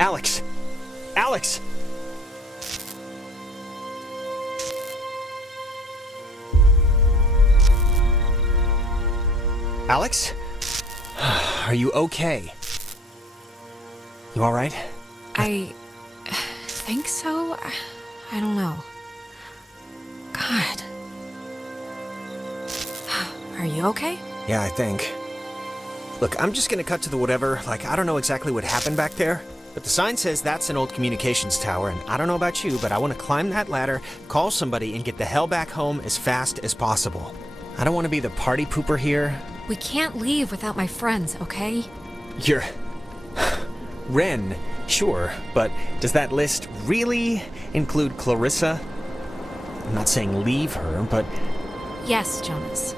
Alex! Alex! Alex? Are you okay? You alright? I think so. I don't know. God. Are you okay? Yeah, I think. Look, I'm just gonna cut to the whatever. Like, I don't know exactly what happened back there, but the sign says that's an old communications tower, and I don't know about you, but I want to climb that ladder, call somebody, and get the hell back home as fast as possible. I don't want to be the party pooper here. We can't leave without my friends, okay? You're... Ren, sure, but does that list really include Clarissa? I'm not saying leave her, but... Yes, Jonas.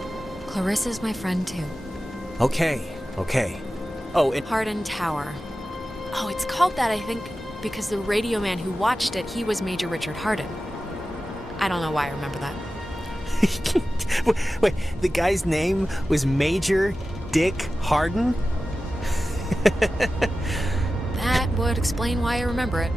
Clarissa's my friend, too. Okay. Oh, and... Hardin Tower. Oh, it's called that, I think, because the radio man who watched it, he was Major Richard Hardin. I don't know why I remember that. Wait, the guy's name was Major Dick Hardin? That would explain why I remember it.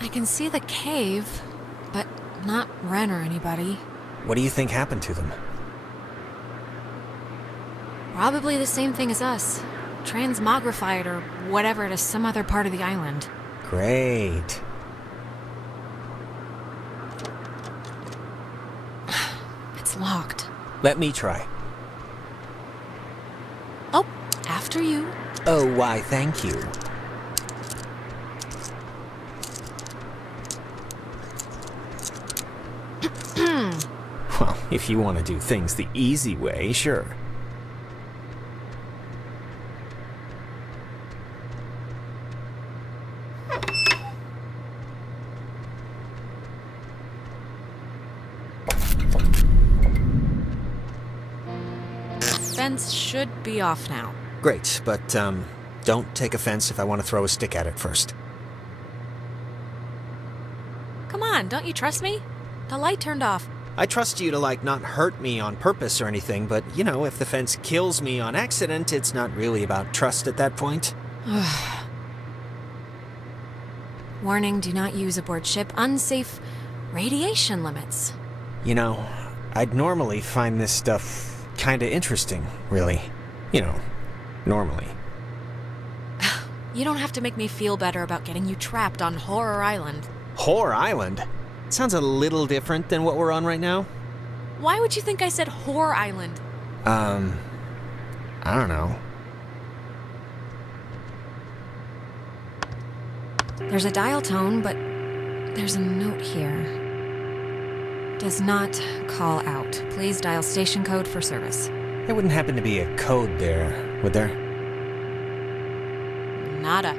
I can see the cave, but not Ren or anybody. What do you think happened to them? Probably the same thing as us. Transmogrified or whatever to some other part of the island. Great. It's locked. Let me try. Oh, after you. Oh, why, thank you. Well, if you want to do things the easy way, sure. Fence should be off now. Great, but, don't take offense if I want to throw a stick at it first. Come on, don't you trust me? The light turned off. I trust you to, like, not hurt me on purpose or anything, but, you know, if the fence kills me on accident, it's not really about trust at that point. Warning, do not use aboard ship. Unsafe radiation limits. You know, I'd normally find this stuff kinda interesting, really. You know, normally. You don't have to make me feel better about getting you trapped on Horror Island. Horror Island? Sounds a little different than what we're on right now. Why would you think I said Horror Island? I don't know. There's a dial tone, but there's a note here. Does not call out. Please dial station code for service. There wouldn't happen to be a code there, would there? Nada.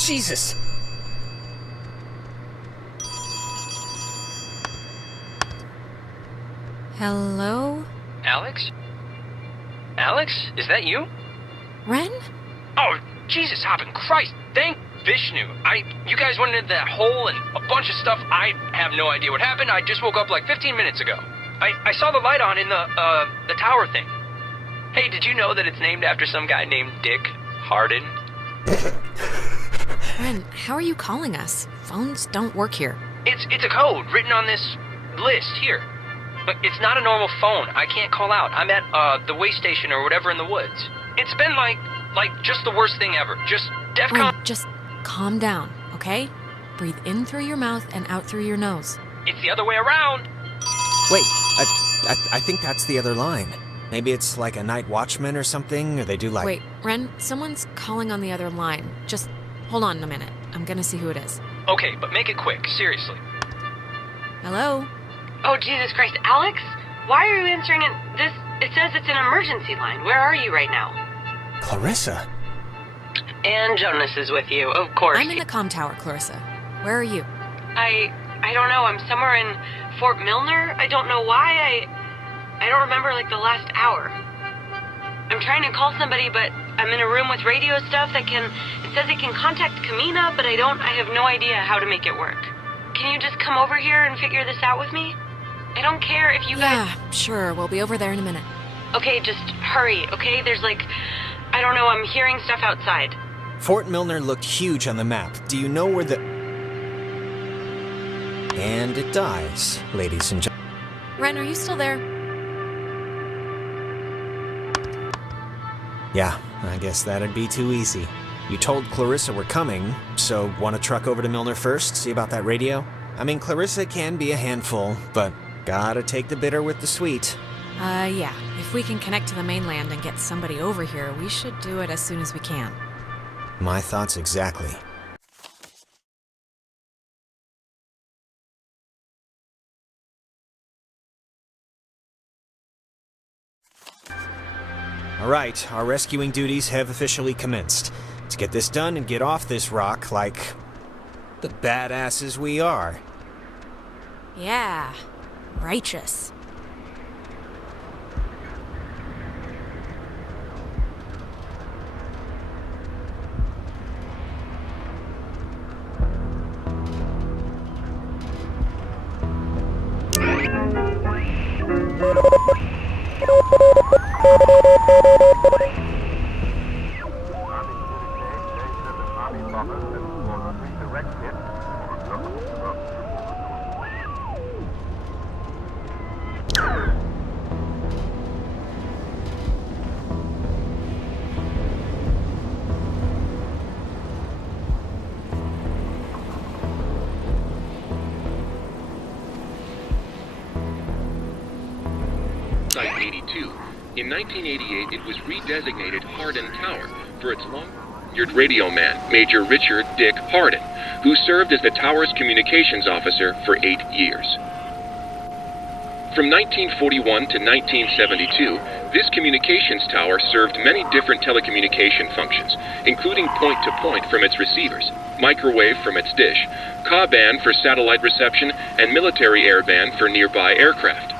Jesus! Hello? Alex? Alex? Is that you? Ren? Oh, Jesus hopping Christ! Thank Vishnu! You guys went into that hole and a bunch of stuff. I have no idea what happened. I just woke up like 15 minutes ago. I saw the light on in the tower thing. Hey, did you know that it's named after some guy named Dick Hardin? Ren, how are you calling us? Phones don't work here. It's a code written on this list here. But it's not a normal phone. I can't call out. I'm at the way station or whatever in the woods. It's been like just the worst thing ever. Just DEFCON. Ren, just calm down, okay? Breathe in through your mouth and out through your nose. it's the other way around. Wait, I think that's the other line. Maybe it's like a night watchman or something, or they do like... Wait, Ren, someone's calling on the other line. Just hold on a minute. I'm gonna see who it is. Okay, but make it quick, seriously. Hello? Oh, Jesus Christ, Alex? Why are you answering it? It says it's an emergency line. Where are you right now? Clarissa? And Jonas is with you, of course. I'm in the comm tower, Clarissa. Where are you? I don't know. I'm somewhere in Fort Milner. I don't know why. I don't remember, like, the last hour. I'm trying to call somebody, but I'm in a room with radio stuff it says it can contact Kamina, but I have no idea how to make it work. Can you just come over here and figure this out with me? I don't care if you guys... Yeah, sure. We'll be over there in a minute. Okay, just hurry, okay? There's like... I don't know, I'm hearing stuff outside. Fort Milner looked huge on the map. Do you know where the... And it dies, ladies and gentlemen. Ren, are you still there? Yeah, I guess that'd be too easy. You told Clarissa we're coming, so want to truck over to Milner first, see about that radio? I mean, Clarissa can be a handful, but gotta take the bitter with the sweet. Yeah. If we can connect to the mainland and get somebody over here, we should do it as soon as we can. My thoughts exactly. Alright, our rescuing duties have officially commenced. Let's get this done and get off this rock like the badasses we are. Yeah. Righteous. Site 82. In 1988, it was redesignated Hardin Tower for its long-tenured radio man, Major Richard Dick Hardin, who served as the tower's communications officer for 8 years. From 1941 to 1972, this communications tower served many different telecommunication functions, including point-to-point from its receivers, microwave from its dish, Ka-band for satellite reception, and military airband for nearby aircraft.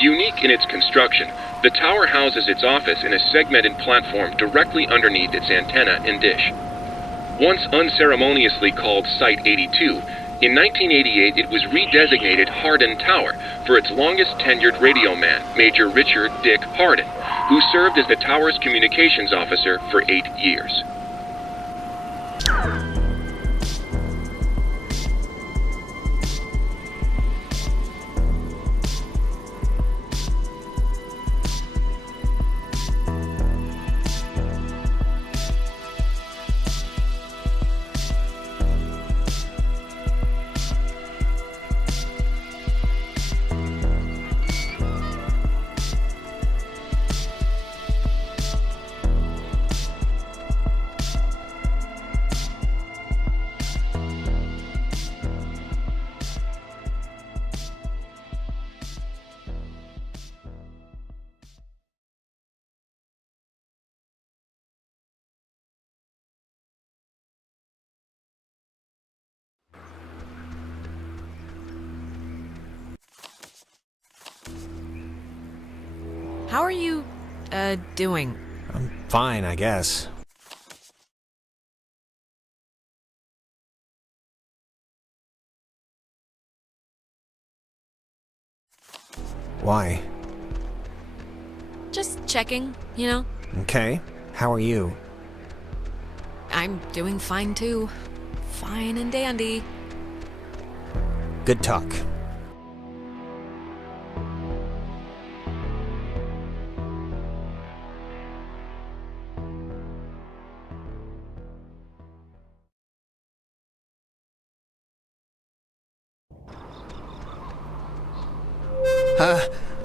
Unique in its construction, the tower houses its office in a segmented platform directly underneath its antenna and dish. Once unceremoniously called Site 82, in 1988 it was redesignated Hardin Tower for its longest tenured radio man, Major Richard Dick Hardin, who served as the tower's communications officer for 8 years. How are you, doing? I'm fine, I guess. Why? Just checking, you know? Okay. How are you? I'm doing fine too. Fine and dandy. Good talk.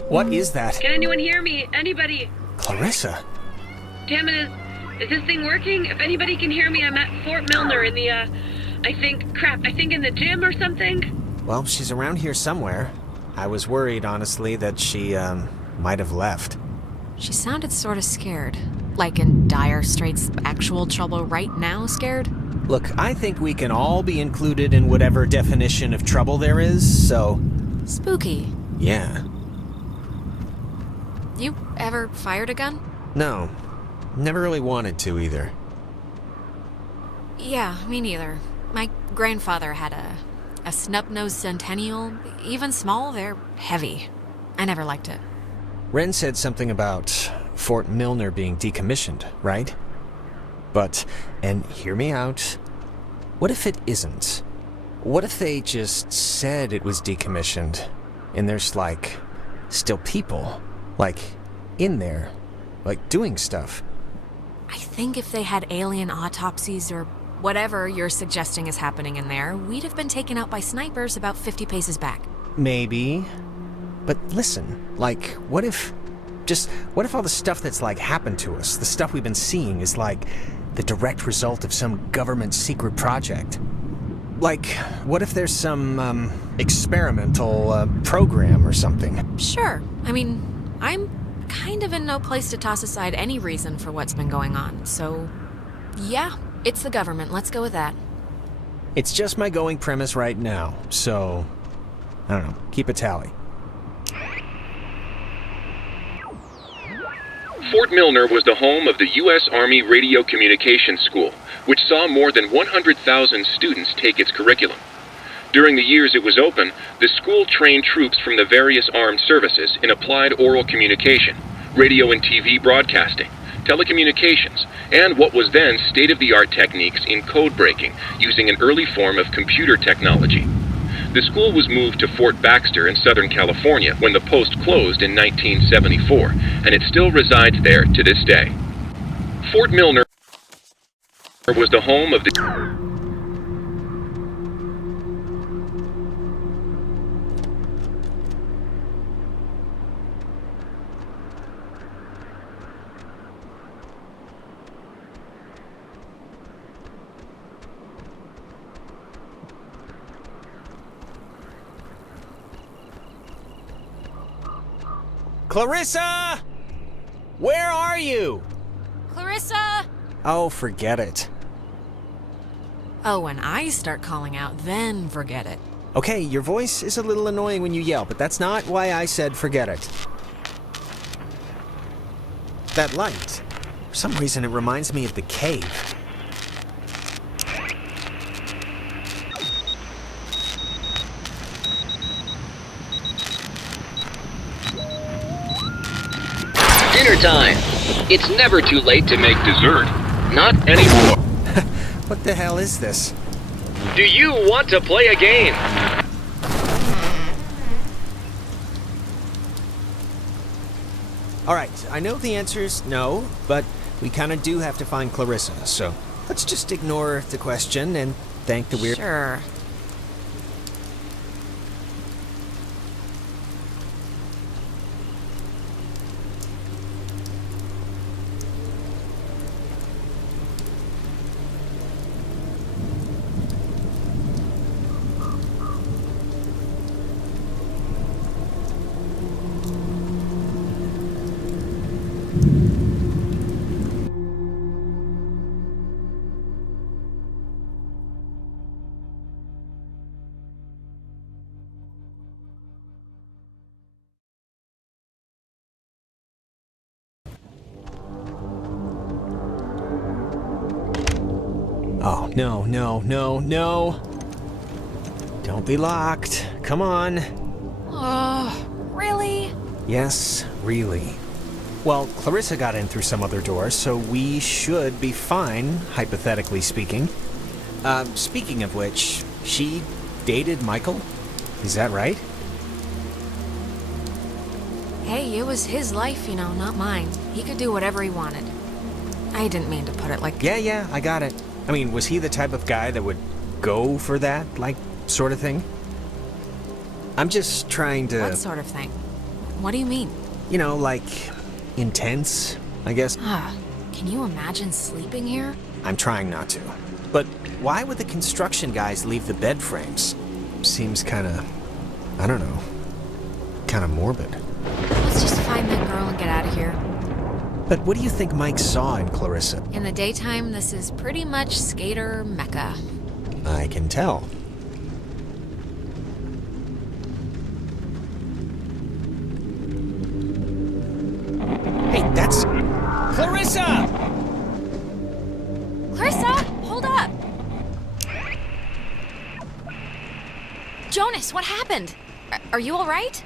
What is that? Can anyone hear me? Anybody? Clarissa? Damn it, is this thing working? If anybody can hear me, I'm at Fort Milner in the, I think in the gym or something? Well, she's around here somewhere. I was worried, honestly, that she, might have left. She sounded sort of scared. Like in dire straits, actual trouble right now scared? Look, I think we can all be included in whatever definition of trouble there is, so... Spooky. Yeah. You ever fired a gun? No. Never really wanted to, either. Yeah, me neither. My grandfather had a snub-nosed Centennial. Even small, they're heavy. I never liked it. Ren said something about Fort Milner being decommissioned, right? But, and hear me out, what if it isn't? What if they just said it was decommissioned, and there's, like, still people, like, in there, like, doing stuff? I think if they had alien autopsies or whatever you're suggesting is happening in there, we'd have been taken out by snipers about 50 paces back. Maybe. But listen, like, what if all the stuff that's, like, happened to us, the stuff we've been seeing, is, like, the direct result of some government secret project? Like, what if there's some, experimental, program or something? Sure. I mean, I'm kind of in no place to toss aside any reason for what's been going on, so yeah, it's the government. Let's go with that. It's just my going premise right now, so I don't know, keep a tally. Fort Milner was the home of the U.S. Army Radio Communications School, which saw more than 100,000 students take its curriculum. During the years it was open, the school trained troops from the various armed services in applied oral communication, radio and TV broadcasting, telecommunications, and what was then state-of-the-art techniques in code breaking using an early form of computer technology. The school was moved to Fort Baxter in Southern California when the post closed in 1974, and it still resides there to this day. Fort Milner was the home of the... Clarissa! Where are you? Clarissa! Oh, forget it. Oh, when I start calling out, then forget it. Okay, your voice is a little annoying when you yell, but that's not why I said forget it. That light. For some reason, it reminds me of the cave. Dinner time. It's never too late to make dessert. Not anymore. What the hell is this? Do you want to play a game? Alright, I know the answer is no, but we kind of do have to find Clarissa, so let's just ignore the question and thank the weird... Sure. Oh, no, no, no, no. Don't be locked. Come on. Oh, really? Yes, really. Well, Clarissa got in through some other door, so we should be fine, hypothetically speaking. Speaking of which, she dated Michael? Is that right? Hey, it was his life, not mine. He could do whatever he wanted. I didn't mean to put it like... Yeah, I got it. I mean, was he the type of guy that would go for that, like, sort of thing? I'm just trying to... What sort of thing? What do you mean? You know, like, intense, I guess. Can you imagine sleeping here? I'm trying not to. But why would the construction guys leave the bed frames? Seems kinda, I don't know, kinda morbid. Let's just find that girl and get out of here. But what do you think Mike saw in Clarissa? In the daytime, this is pretty much skater mecca. I can tell. Hey, that's Clarissa! Clarissa, hold up! Jonas, what happened? Are you all right?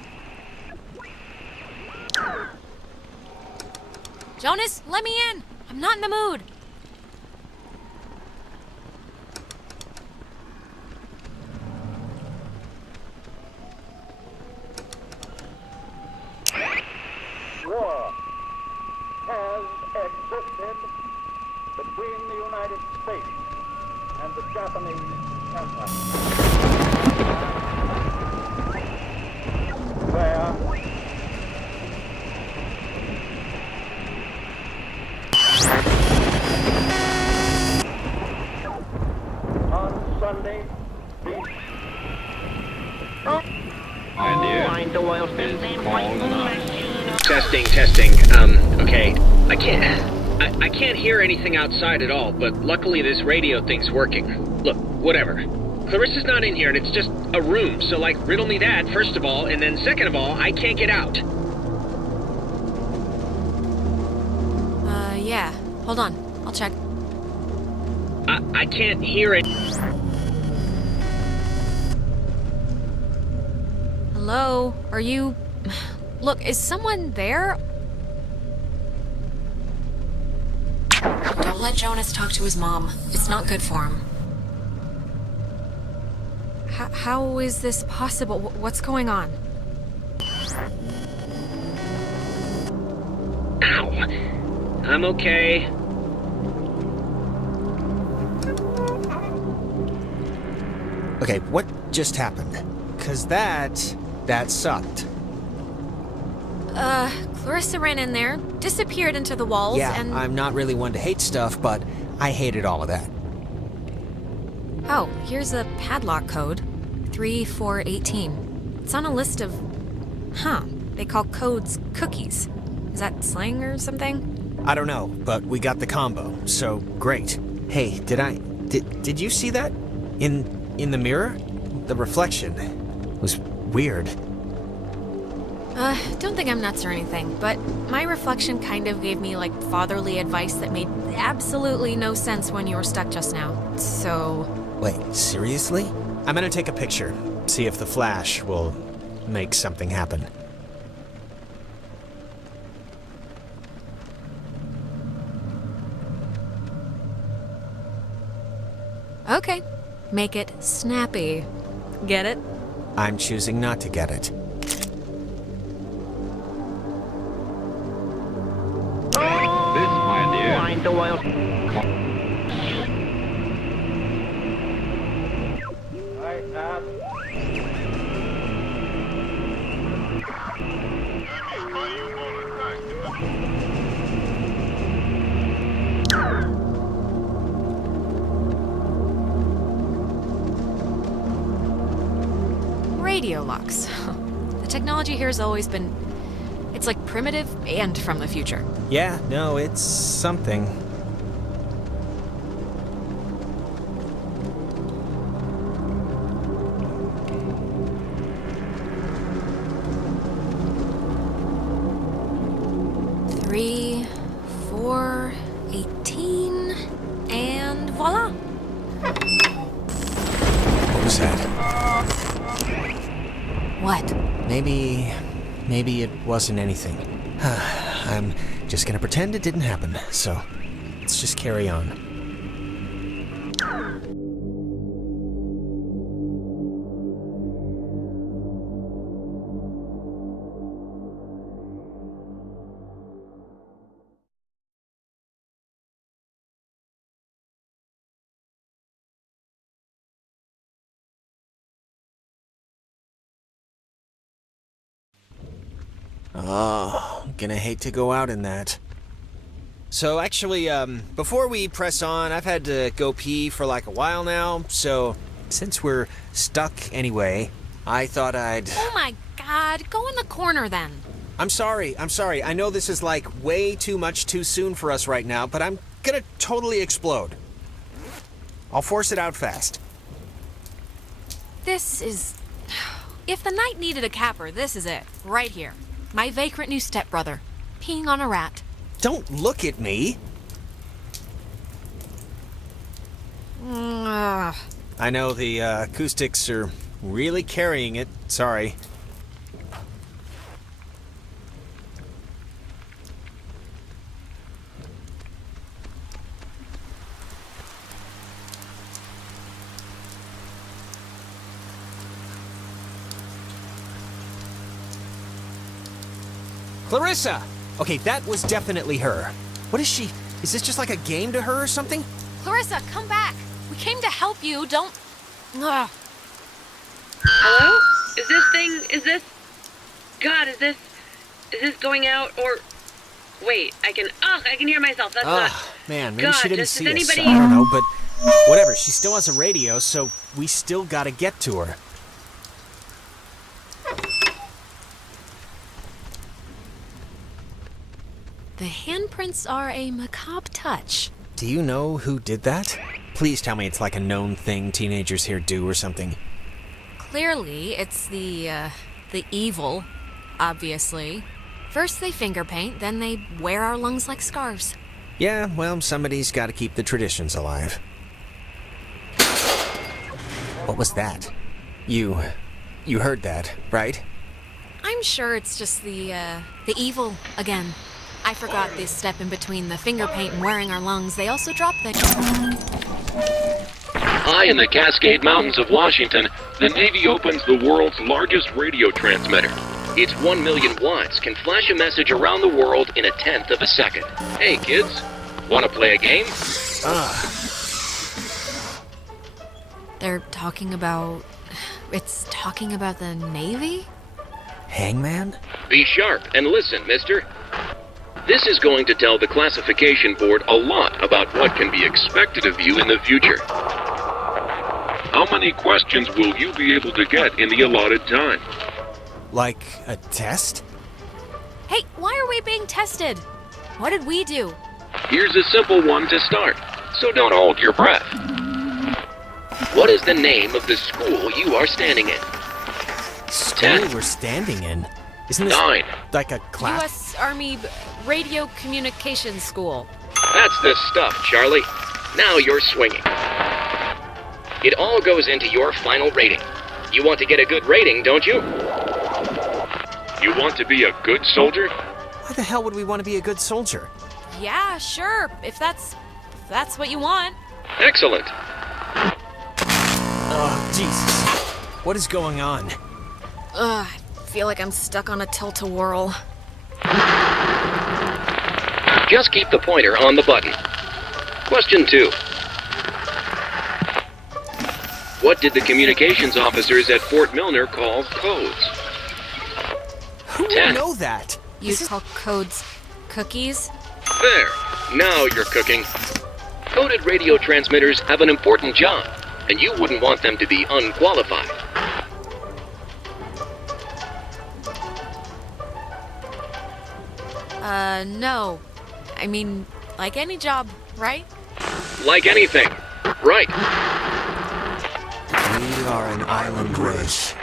Jonas, let me in. I'm not in the mood. War has existed between the United States and the Japanese Empire, where on Sunday, Testing. Okay. I can't hear anything outside at all, but luckily this radio thing's working. Look, whatever. Clarissa's not in here, and it's just a room, so, like, riddle me that, first of all, and then second of all, I can't get out. Yeah. Hold on. I'll check. I can't hear it. Hello? Are you... Look, is someone there? Don't let Jonas talk to his mom. It's not good for him. How is this possible? What's going on? Ow. I'm okay. Okay, what just happened? 'Cause that sucked. Clarissa ran in there, disappeared into the walls, Yeah, and... I'm not really one to hate stuff, but I hated all of that. Oh, here's a padlock code. 3418. It's on a list of... They call codes cookies. Is that slang or something? I don't know, but we got the combo, so great. Hey, did you see that? In the mirror? The reflection was weird. Don't think I'm nuts or anything, but my reflection kind of gave me, like, fatherly advice that made absolutely no sense when you were stuck just now. So... Wait, seriously? I'm gonna take a picture, see if the flash will make something happen. Okay. Make it snappy. Get it? I'm choosing not to get it. Radio locks. The technology here has always been... It's like primitive and from the future. Yeah, no, it's something. Three, 4, 18, and voila! What was that? What? Maybe it wasn't anything. I'm just gonna pretend it didn't happen, so let's just carry on. Oh, gonna hate to go out in that. So actually, before we press on, I've had to go pee for like a while now, so since we're stuck anyway, I thought I'd... Oh my god, go in the corner then. I'm sorry. I know this is like way too much too soon for us right now, but I'm gonna totally explode. I'll force it out fast. This is... If the night needed a capper, this is it. Right here. My vagrant new stepbrother. Peeing on a rat. Don't look at me. Ugh. I know the acoustics are really carrying it. Sorry. Clarissa! Okay, that was definitely her. What is she? Is this just like a game to her or something? Clarissa, come back. We came to help you. Don't... Ugh. Hello? God, is this going out or... Wait, I can hear myself. That's not... Man, maybe God, she didn't does see us. anybody- I don't know, but whatever. She still has a radio, so we still gotta get to her. The handprints are a macabre touch. Do you know who did that? Please tell me it's like a known thing teenagers here do or something. Clearly, it's the evil, obviously. First they finger paint, then they wear our lungs like scarves. Yeah, well, somebody's gotta keep the traditions alive. What was that? You heard that, right? I'm sure it's just the evil again. I forgot this step in between the finger paint and wearing our lungs. They also drop the... High in the Cascade Mountains of Washington, the Navy opens the world's largest radio transmitter. Its 1 million watts can flash a message around the world in a tenth of a second. Hey kids, wanna play a game? They're talking about... It's talking about the Navy? Hangman? Be sharp and listen, mister. This is going to tell the classification board a lot about what can be expected of you in the future. How many questions will you be able to get in the allotted time? Like a test? Hey, why are we being tested? What did we do? Here's a simple one to start, so don't hold your breath. What is the name of the school you are standing in? School 10. we're standing in? Isn't this 9. like a class? U.S. Army Radio Communications School. That's the stuff, Charlie. Now you're swinging. It all goes into your final rating. You want to get a good rating, don't you? You want to be a good soldier? Why the hell would we want to be a good soldier? Yeah, sure, if that's what you want. Excellent. Oh, Jesus. What is going on? Ugh, I feel like I'm stuck on a tilt-a-whirl. Just keep the pointer on the button. Question 2. What did the communications officers at Fort Milner call codes? Who 10. would know that? You call codes cookies? There. Now you're cooking. Coded radio transmitters have an important job, and you wouldn't want them to be unqualified. No. I mean, like any job, right? Like anything. Right. We are an island race,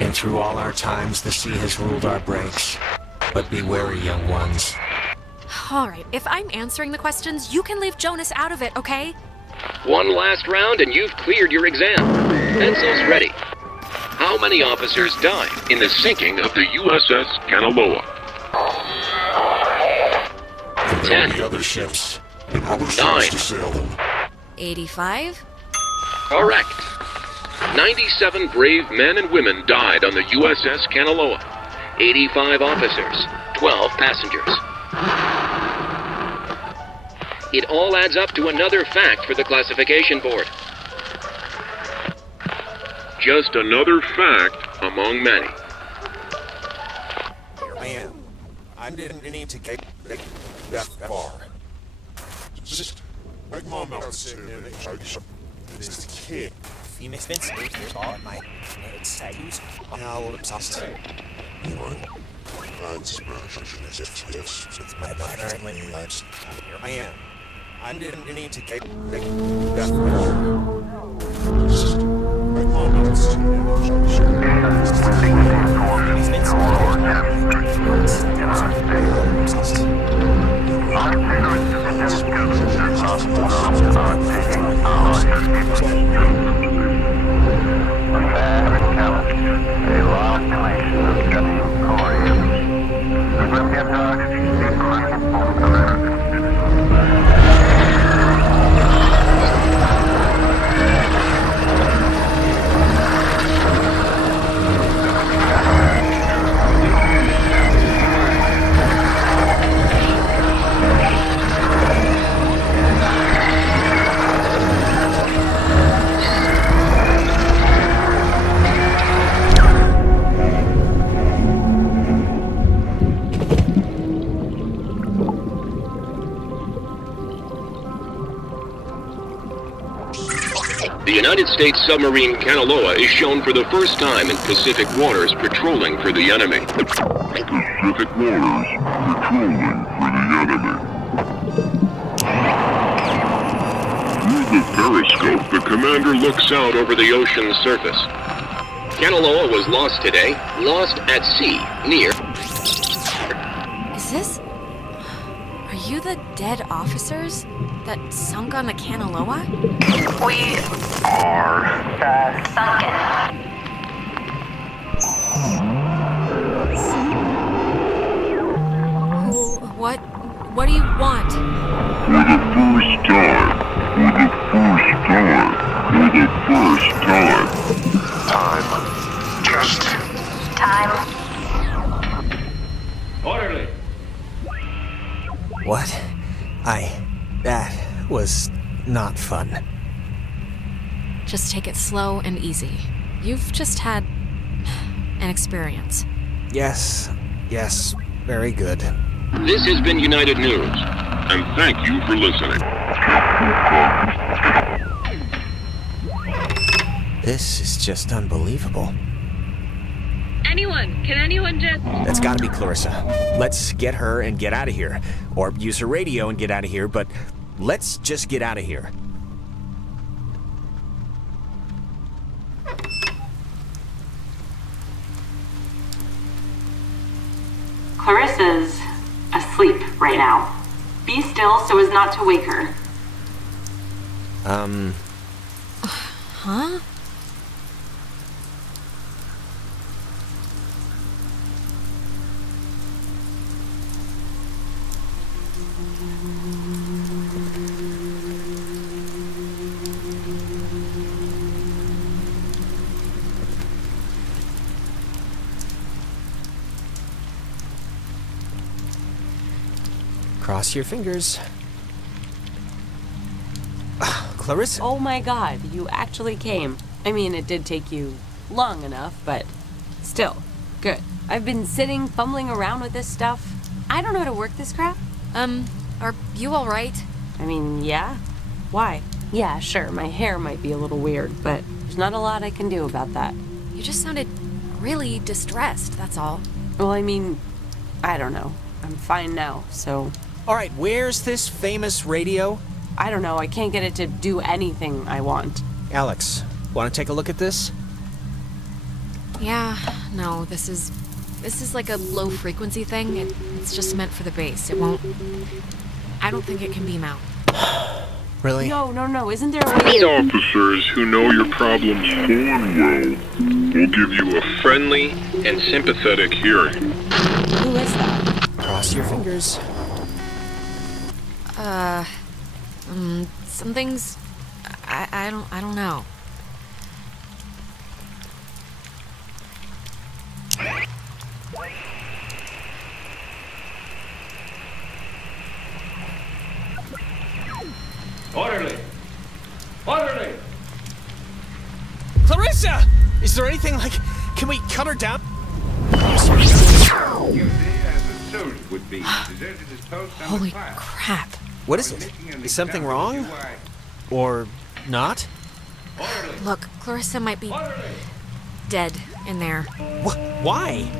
and through all our times the sea has ruled our breaks. But be wary, young ones. All right, if I'm answering the questions, you can leave Jonas out of it, okay? One last round and you've cleared your exam. Pencils ready. How many officers died in the sinking of the USS Kanaloa? 10. The other ships, and other 9. ships to sail them. 85? Correct. 97 brave men and women died on the USS Kanaloa. 85 officers, 12 passengers. It all adds up to another fact for the classification board. Just another fact among many. Here I am, I didn't need to get that far. Just make mom out sitting in it. This kid. You missed Vince. Here's all my tattoos. Now, obsessed. You know, I'd smash yes, with my apparently lives. Here I am. I didn't need to get that far. Just make mom out sitting in it. The United States submarine Kanaloa is shown for the first time in Pacific waters patrolling for the enemy. Pacific waters patrolling for the enemy. Through the periscope, the commander looks out over the ocean's surface. Kanaloa was lost today, lost at sea, near... Is this... Are you the dead officers that sunk on the Kanaloa? We are sunken. What do you want? For the first time. Time. Just Time. Orderly. What? That was not fun. Just take it slow and easy. You've just had an experience. Yes, very good. This has been United News, and thank you for listening. This is just unbelievable. Can anyone just... That's gotta be Clarissa. Let's get her and get out of here. Or use her radio and get out of here, but let's just get out of here. Clarissa's asleep right now. Be still so as not to wake her. Huh? Cross your fingers. Clarissa. Oh my god, you actually came. I mean, it did take you long enough, but still, good. I've been sitting, fumbling around with this stuff. I don't know how to work this crap. Are you alright? I mean, yeah. Why? Yeah, sure, my hair might be a little weird, but there's not a lot I can do about that. You just sounded really distressed, that's all. Well, I mean, I don't know. I'm fine now, so... Alright, where's this famous radio? I don't know, I can't get it to do anything I want. Alex, wanna take a look at this? Yeah, no, this is like a low frequency thing. It's just meant for the base. It won't... I don't think it can beam out. Really? No, isn't there a way... Officers who know your problems full and well will give you a friendly and sympathetic hearing. Who is that? Cross your fingers. Some things... I don't know. Orderly. Orderly. Clarissa! Is there anything like... Can we cut her down? Duty as a soldier. would be deserted as toast on Holy the fire. crap. What is it? Is something wrong? Or not? Look, Clarissa might be Orderly! dead in there. Why?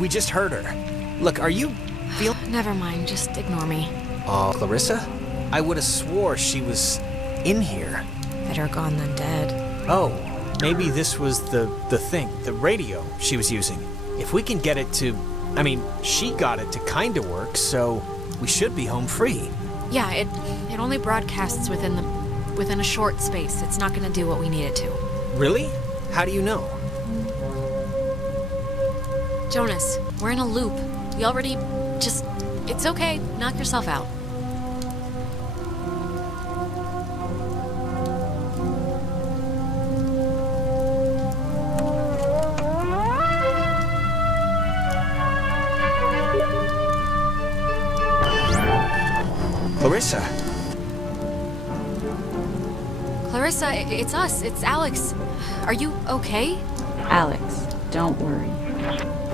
We just heard her. Look, are you feel? Never mind, just ignore me. Oh, Clarissa? I would have swore she was in here. Better gone than dead. Oh, maybe this was the thing, the radio she was using. If we can get it to, I mean, she got it to kinda work, so we should be home free. Yeah, it only broadcasts within a short space. It's not gonna do what we need it to. Really? How do you know? Jonas, we're in a loop. We already just... It's okay. Knock yourself out. Clarissa. Clarissa, it's us. It's Alex. Are you okay? Alex, don't worry.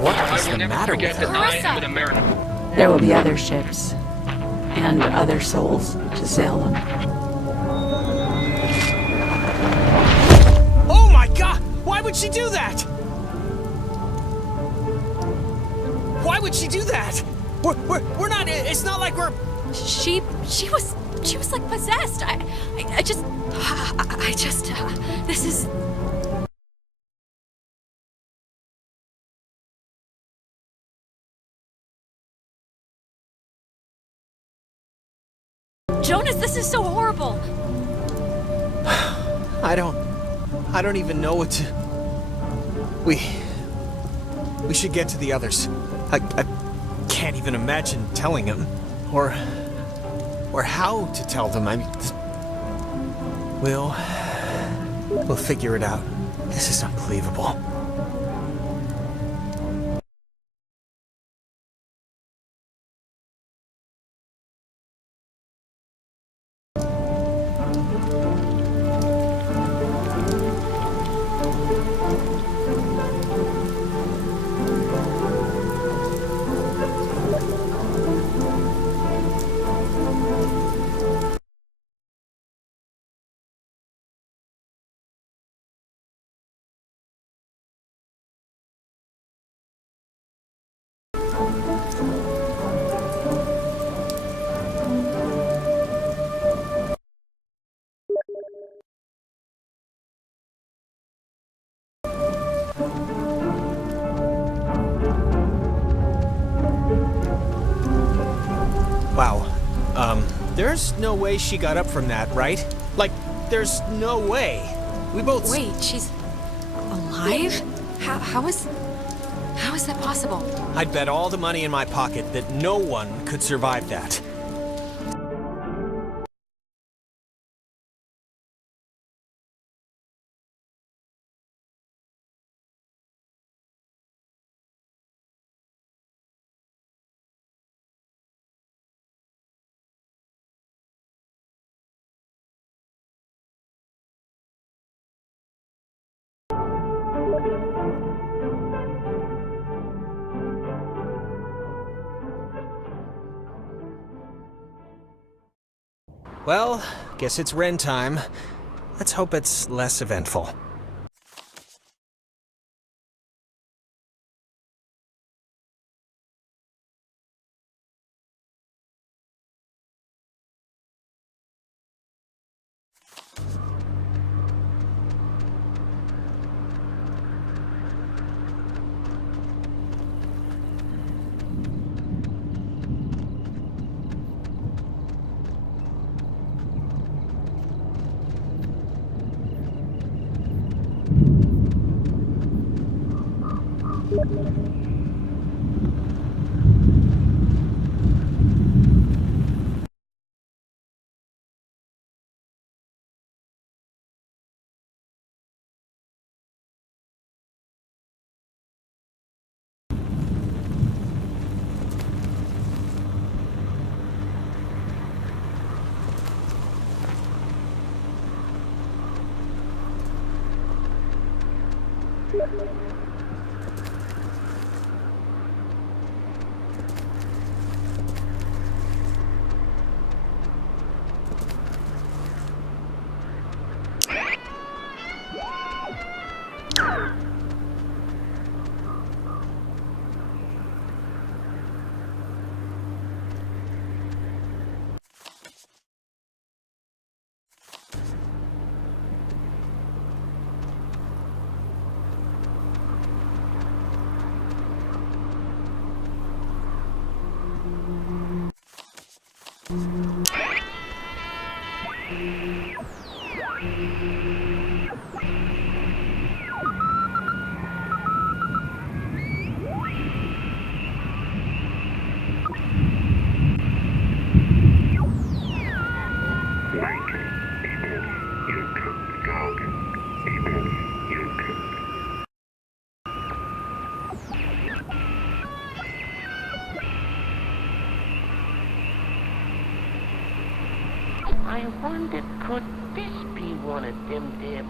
What I is will the never matter with forget that her? I am an American. There will be other ships and other souls to sail them. Oh my god! Why would she do that? Why would she do that? We're not, it's not like we're... She was like possessed. I just, this is... Jonas, this is so horrible. I don't even know what to... We should get to the others. I can't even imagine telling them. Or how to tell them. I mean... We'll figure it out. This is unbelievable. Wow. There's no way she got up from that, right? Like, there's no way. We both... Wait, she's alive? How is that possible? I'd bet all the money in my pocket that no one could survive that. Well, guess it's Ren time. Let's hope it's less eventful. I wonder, could this be one of them there?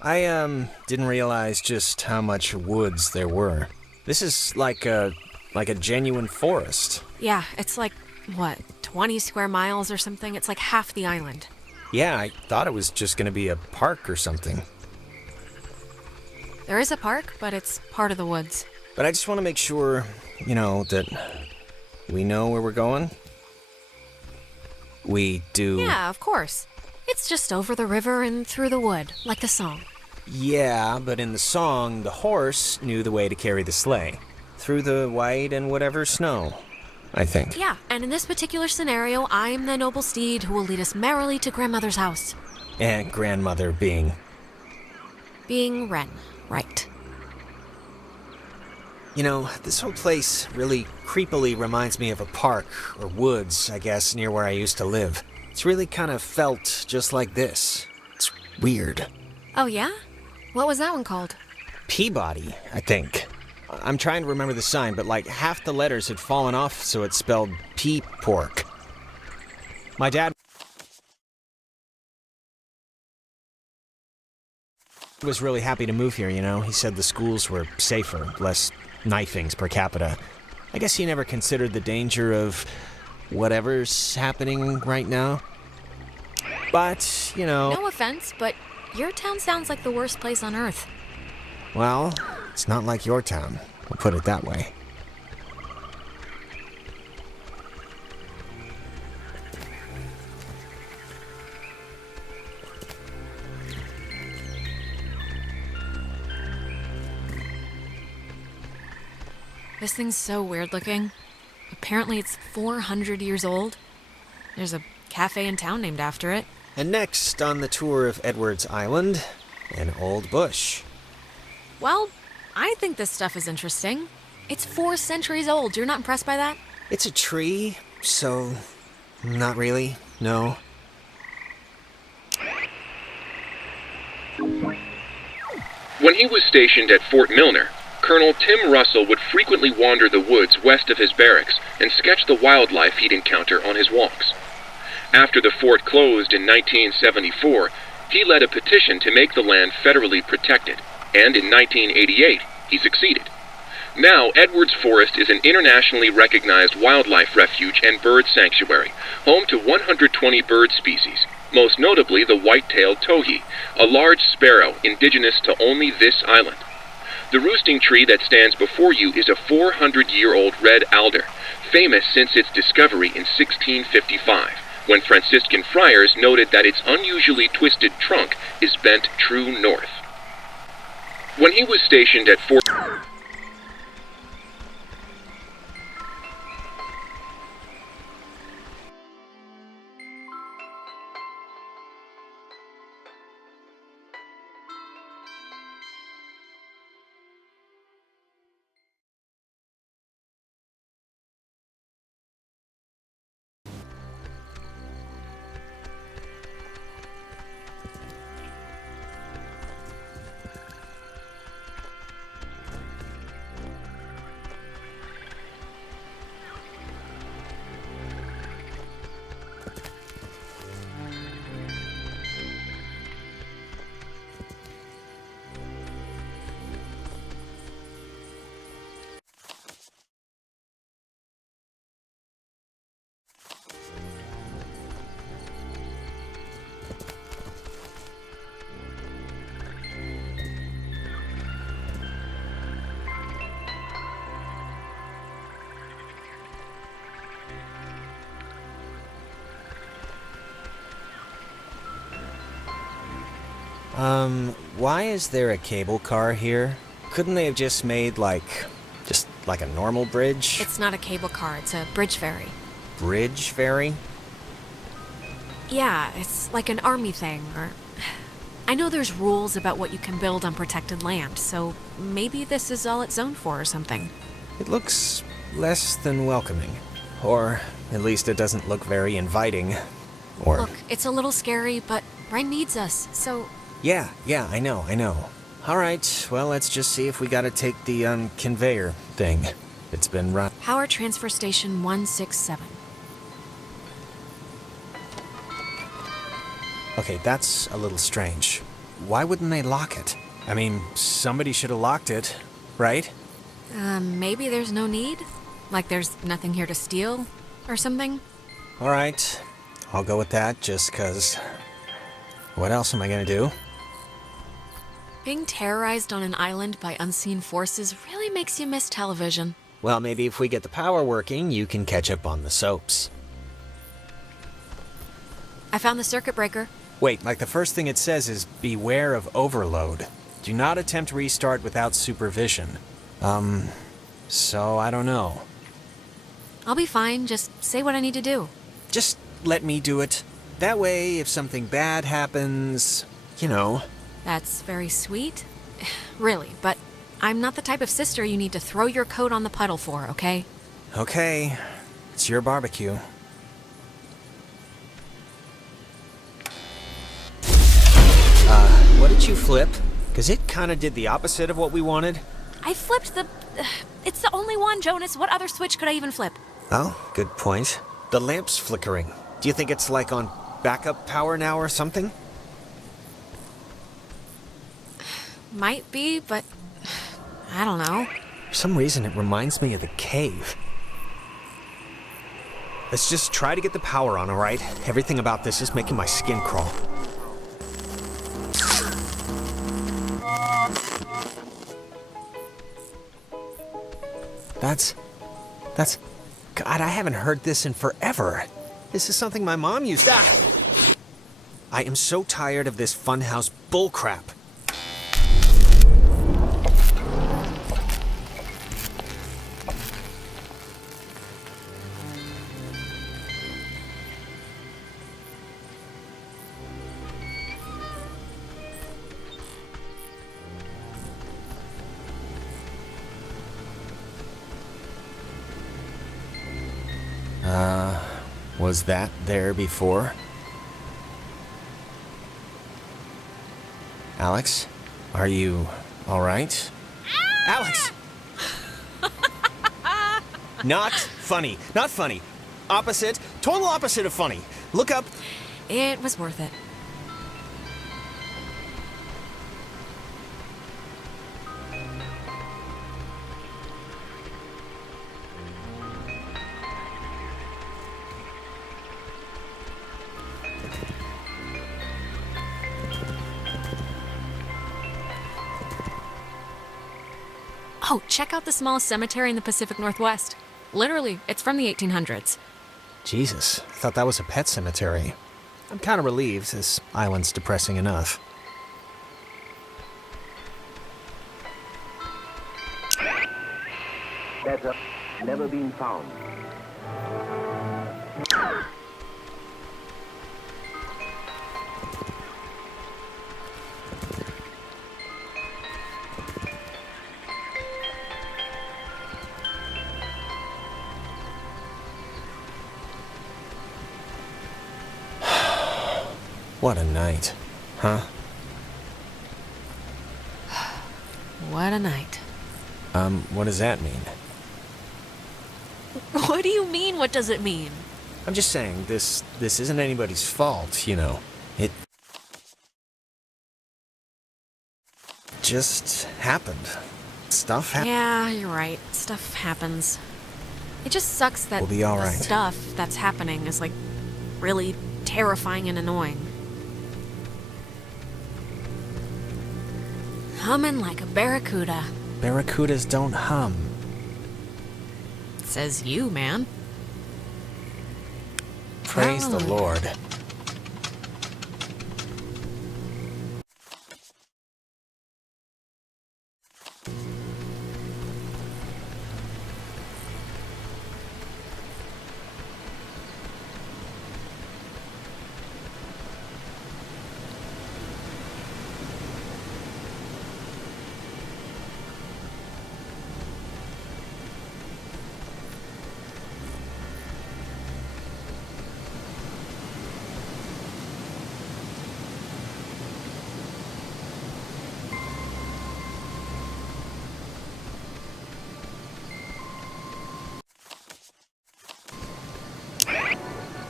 I didn't realize just how much woods there were. This is like a genuine forest. Yeah, it's like, what, 20 square miles or something? It's like half the island. Yeah, I thought it was just gonna be a park or something. There is a park, but it's part of the woods. But I just want to make sure, that we know where we're going. We do. Yeah, of course. It's just over the river and through the wood, like the song. Yeah, but in the song, the horse knew the way to carry the sleigh. Through the white and whatever snow, I think. Yeah, and in this particular scenario, I am the noble steed who will lead us merrily to grandmother's house. And grandmother being... Being Wren, right. This whole place really creepily reminds me of a park, or woods, I guess, near where I used to live. It's really kind of felt just like this. It's weird. Oh, yeah? What was that one called? Peabody, I think. I'm trying to remember the sign, but like half the letters had fallen off, so it spelled pea pork. My dad was really happy to move here, He said the schools were safer, less knifings per capita. I guess he never considered the danger of whatever's happening right now. But, No offense, but your town sounds like the worst place on Earth. Well, it's not like your town, we'll put it that way. This thing's so weird looking. Apparently it's 400 years old. There's a cafe in town named after it. And next on the tour of Edwards Island, an old bush. Well, I think this stuff is interesting. It's 4 centuries old. You're not impressed by that? It's a tree, so not really, no. When he was stationed at Fort Milner, Colonel Tim Russell would frequently wander the woods west of his barracks and sketch the wildlife he'd encounter on his walks. After the fort closed in 1974, he led a petition to make the land federally protected, and in 1988, he succeeded. Now, Edwards Forest is an internationally recognized wildlife refuge and bird sanctuary, home to 120 bird species, most notably the white-tailed towhee, a large sparrow indigenous to only this island. The roosting tree that stands before you is a 400-year-old red alder, famous since its discovery in 1655, when Franciscan friars noted that its unusually twisted trunk is bent true north. When he was stationed at Fort... Why is there a cable car here? Couldn't they have just made, just like a normal bridge? It's not a cable car, it's a bridge ferry. Bridge ferry? Yeah, it's like an army thing, or... I know there's rules about what you can build on protected land, so maybe this is all it's zoned for or something. It looks less than welcoming. Or at least it doesn't look very inviting. Or... Look, it's a little scary, but Ren needs us, so... Yeah, I know. Alright, well, let's just see if we gotta take the, conveyor thing. It's been run. Power Transfer Station 167. Okay, that's a little strange. Why wouldn't they lock it? I mean, somebody should have locked it, right? Maybe there's no need? Like there's nothing here to steal, or something? Alright, I'll go with that, just 'cause... What else am I gonna do? Being terrorized on an island by unseen forces really makes you miss television. Well, maybe if we get the power working, you can catch up on the soaps. I found the circuit breaker. Wait, like the first thing it says is, beware of overload. Do not attempt restart without supervision. So I don't know. I'll be fine, just say what I need to do. Just let me do it. That way, if something bad happens, you know. That's very sweet. Really, but I'm not the type of sister you need to throw your coat on the puddle for, okay? Okay, it's your barbecue. What did you flip? Because it kind of did the opposite of what we wanted. I flipped the... It's the only one, Jonas. What other switch could I even flip? Oh, good point. The lamp's flickering. Do you think it's like on backup power now or something? Might be, but... I don't know. For some reason, it reminds me of the cave. Let's just try to get the power on, alright? Everything about this is making my skin crawl. That's... God, I haven't heard this in forever. This is something my mom used to... I am so tired of this funhouse bullcrap. Was that there before? Alex, are you All right. Alex! Not funny. Not funny. Opposite. Total opposite of funny. Look up. It was worth it. Oh, check out the smallest cemetery in the Pacific Northwest. Literally, it's from the 1800s. Jesus, I thought that was a pet cemetery. I'm kind of relieved. This island's depressing enough. Better. Never been found. What a night. Huh? What a night. What does that mean? What do you mean, what does it mean? I'm just saying, this isn't anybody's fault, you know. It just happened. Stuff happened. Yeah, you're right. Stuff happens. It just sucks that We'll be all the right. stuff that's happening is, like, really terrifying and annoying. Humming like a barracuda. Barracudas don't hum. Says you, man. Praise the Hallelujah. Lord.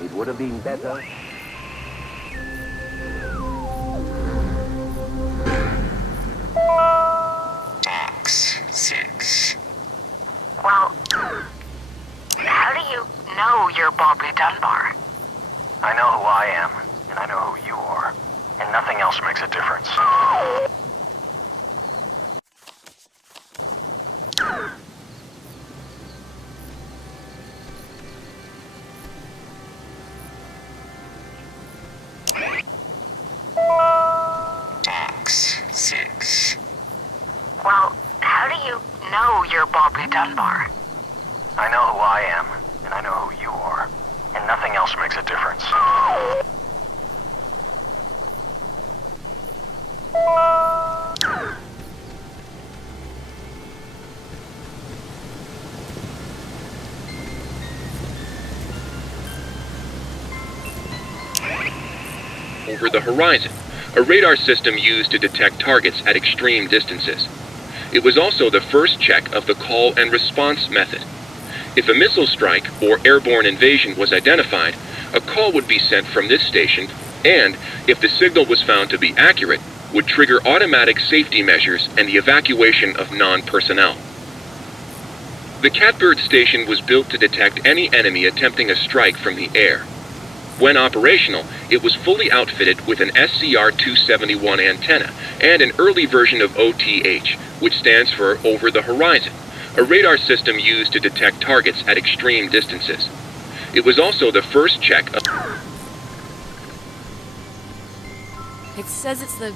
It would have been better. X6. Well, how do you know you're Bobby Dunbar? I know who I am, and I know who you are, and nothing else makes a difference. X6. Well, how do you know you're Bobby Dunbar? I know who I am, and I know who you are, and nothing else makes a difference. Over the horizon, a radar system used to detect targets at extreme distances. It was also the first check of the call and response method. If a missile strike or airborne invasion was identified, a call would be sent from this station and, if the signal was found to be accurate, would trigger automatic safety measures and the evacuation of non-personnel. The Catbird station was built to detect any enemy attempting a strike from the air. When operational, it was fully outfitted with an SCR-271 antenna and an early version of OTH, which stands for Over the Horizon, a radar system used to detect targets at extreme distances. It was also the first check of... It says it's the,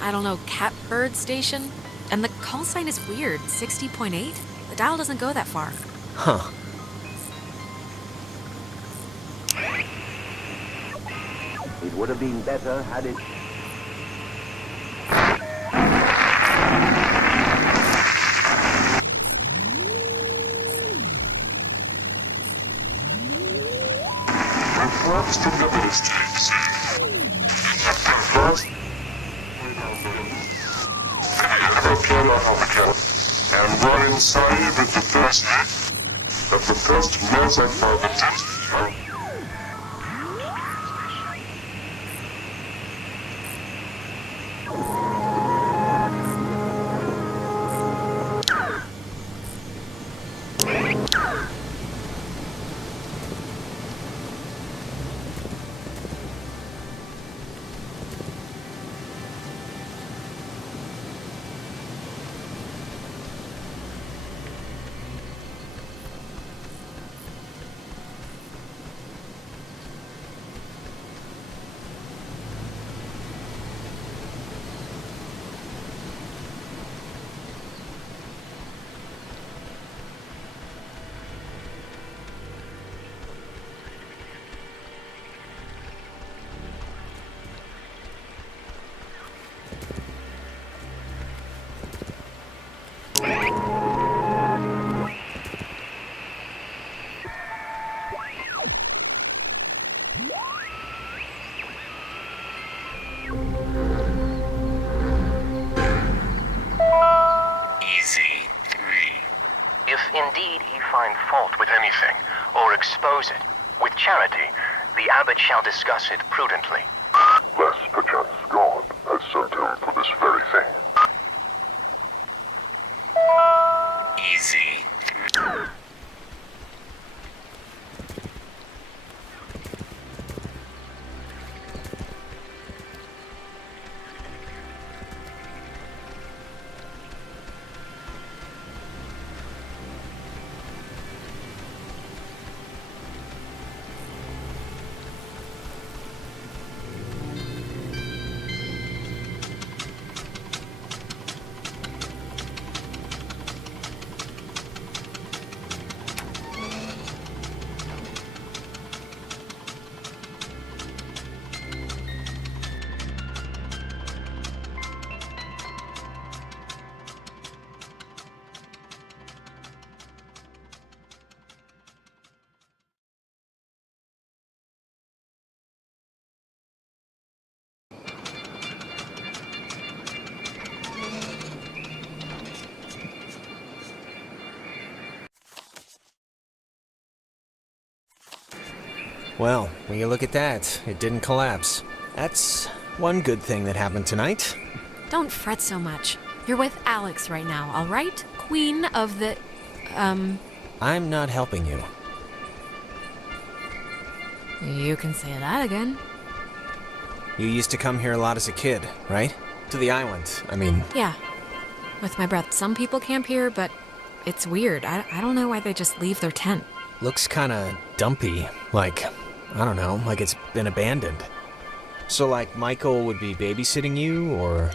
I don't know, Catbird station? And the call sign is weird, 60.8? The dial doesn't go that far. Huh. It would have been better had it... First from the list, first. inside at the first letter for the test. If indeed he find fault with anything, or expose it, with charity, the abbot shall discuss it prudently. Lest perchance God has sent him for this very thing. Easy. Well, when you look at that, it didn't collapse. That's one good thing that happened tonight. Don't fret so much. You're with Alex right now, all right? Queen of the... I'm not helping you. You can say that again. You used to come here a lot as a kid, right? To the island, I mean... Yeah. With my breath. Some people camp here, but it's weird. I don't know why they just leave their tent. Looks kinda dumpy. Like, I don't know, like it's been abandoned. So, like, Michael would be babysitting you, or...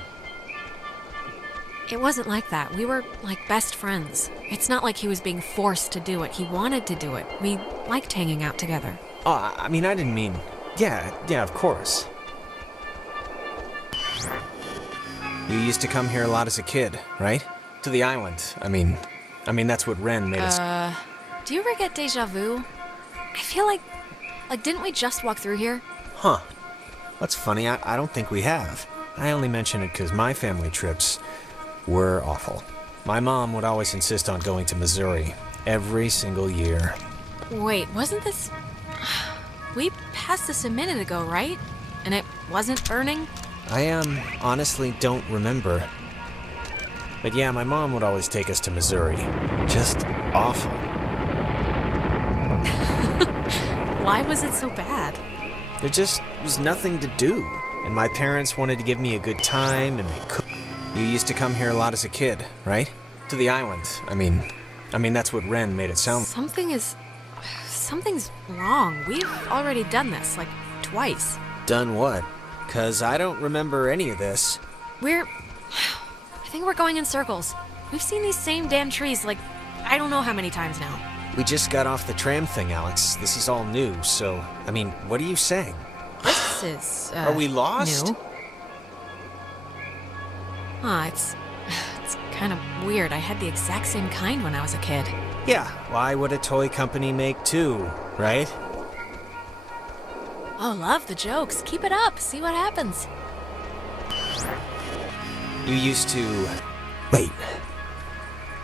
It wasn't like that. We were, like, best friends. It's not like he was being forced to do it. He wanted to do it. We liked hanging out together. Oh, I mean, I didn't mean... Yeah, of course. You used to come here a lot as a kid, right? To the island, I mean, that's what Ren made us... Do you ever get deja vu? I feel like, didn't we just walk through here? Huh. That's funny, I don't think we have. I only mention it because my family trips were awful. My mom would always insist on going to Missouri every single year. Wait, wasn't this... We passed this a minute ago, right? And it wasn't burning? I, honestly don't remember. But yeah, my mom would always take us to Missouri. Just awful. Why was it so bad? There just was nothing to do. And my parents wanted to give me a good time, and they could. You used to come here a lot as a kid, right? To the island. I mean, that's what Ren made it sound. Something's wrong. We've already done this, like, twice. Done what? 'Cause I don't remember any of this. I think we're going in circles. We've seen these same damn trees, like, I don't know how many times now. We just got off the tram thing, Alex. This is all new, so, I mean, what are you saying? This is, Are we lost? New. It's kind of weird. I had the exact same kind when I was a kid. Yeah, why would a toy company make two, right? Oh, love the jokes. Keep it up. See what happens. You used to... Wait.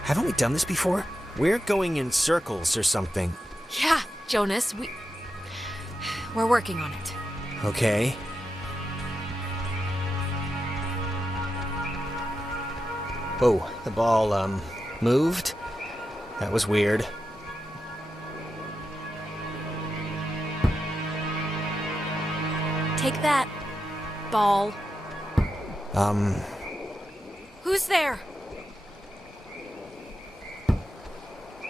Haven't we done this before? We're going in circles or something. Yeah, Jonas, we're working on it. Okay. Whoa, the ball, moved? That was weird. Take that, ball. Um... Who's there?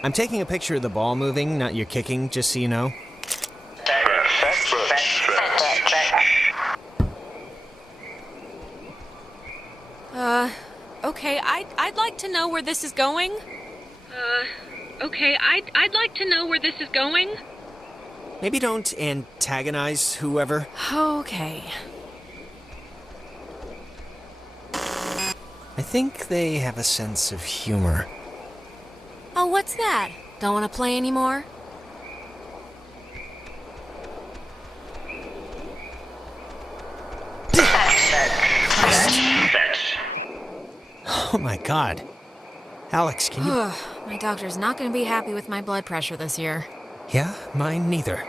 I'm taking a picture of the ball moving, not your kicking, just so you know. Okay, I'd like to know where this is going. Okay, I'd like to know where this is going. Maybe don't antagonize whoever. Okay. I think they have a sense of humor. Oh, what's that? Don't want to play anymore? Oh my god. Alex, can you... My doctor's not going to be happy with my blood pressure this year. Yeah, mine neither.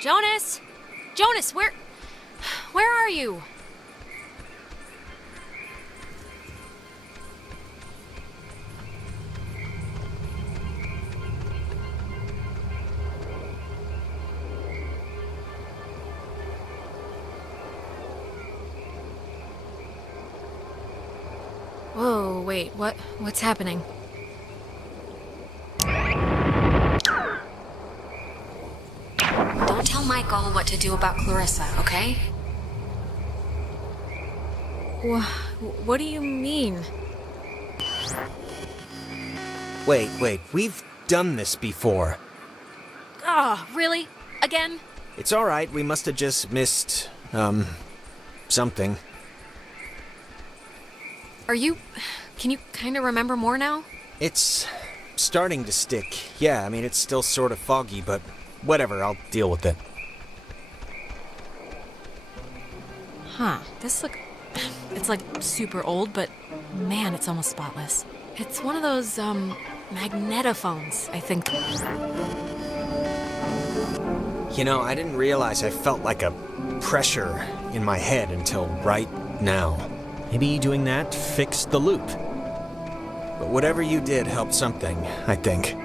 Jonas! Jonas, where are you? Whoa, wait, what's happening? Don't tell Michael what to do about Clarissa, okay? What do you mean? Wait, we've done this before. Ah, really? Again? It's alright, we must have just missed, something. Can you kind of remember more now? It's starting to stick. Yeah, I mean, it's still sort of foggy, but whatever, I'll deal with it. Huh, it's like super old, but man, it's almost spotless. It's one of those, magnetophones, I think. You know, I didn't realize I felt like a pressure in my head until right now. Maybe doing that fixed the loop. But whatever you did helped something, I think.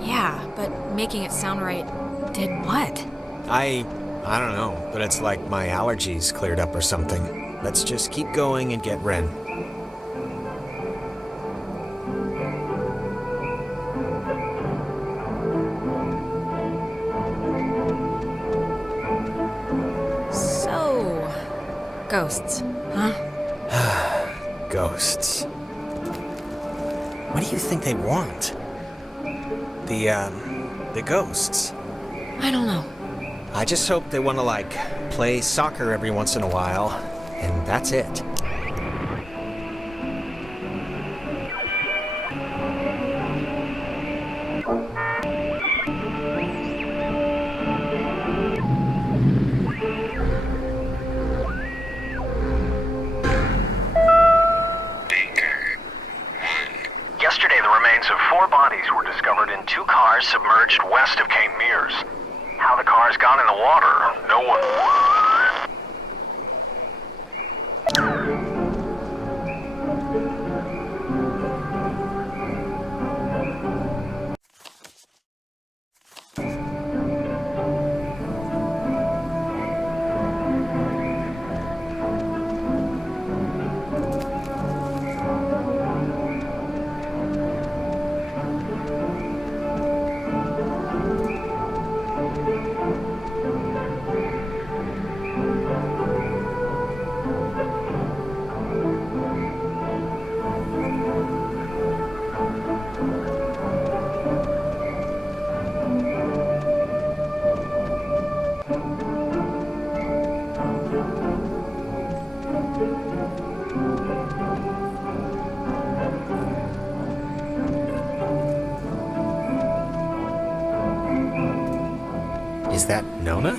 Yeah, but making it sound right did what? I don't know, but it's like my allergies cleared up or something. Let's just keep going and get Ren. So, ghosts, huh? Ghosts. What do you think they want? The ghosts. I don't know. I just hope they want to, like, play soccer every once in a while, and that's it. Yesterday, the remains of 4 bodies were discovered in 2 cars submerged west of Cape Mears. How the cars got in the water, no one... Is that Nona?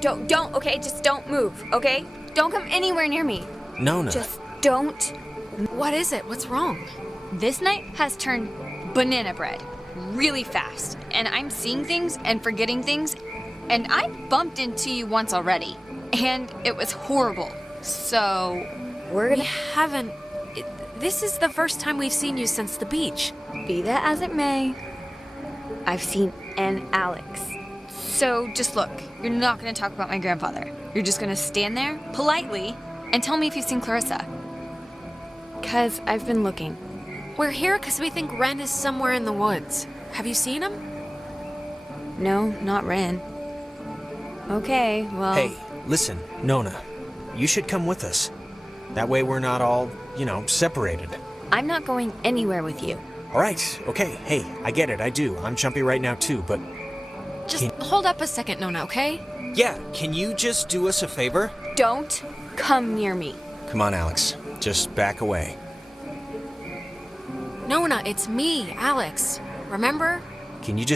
Don't, okay? Just don't move, okay? Don't come anywhere near me. Nona. Just don't. What is it? What's wrong? This night has turned banana bread really fast, and I'm seeing things and forgetting things, and I bumped into you once already, and it was horrible. So, we're gonna... We haven't... This is the first time we've seen you since the beach. Be that as it may, I've seen an Alex. So just look, you're not gonna talk about my grandfather. You're just gonna stand there, politely, and tell me if you've seen Clarissa. 'Cause I've been looking. We're here because we think Ren is somewhere in the woods. Have you seen him? No, not Ren. Okay, well... Hey, listen, Nona. You should come with us. That way we're not all, separated. I'm not going anywhere with you. All right, okay. Hey, I get it, I do. I'm jumpy right now too, but... Just hold up a second, Nona, okay? Yeah, can you just do us a favor? Don't come near me. Come on, Alex. Just back away. Nona, it's me, Alex. Remember? Can you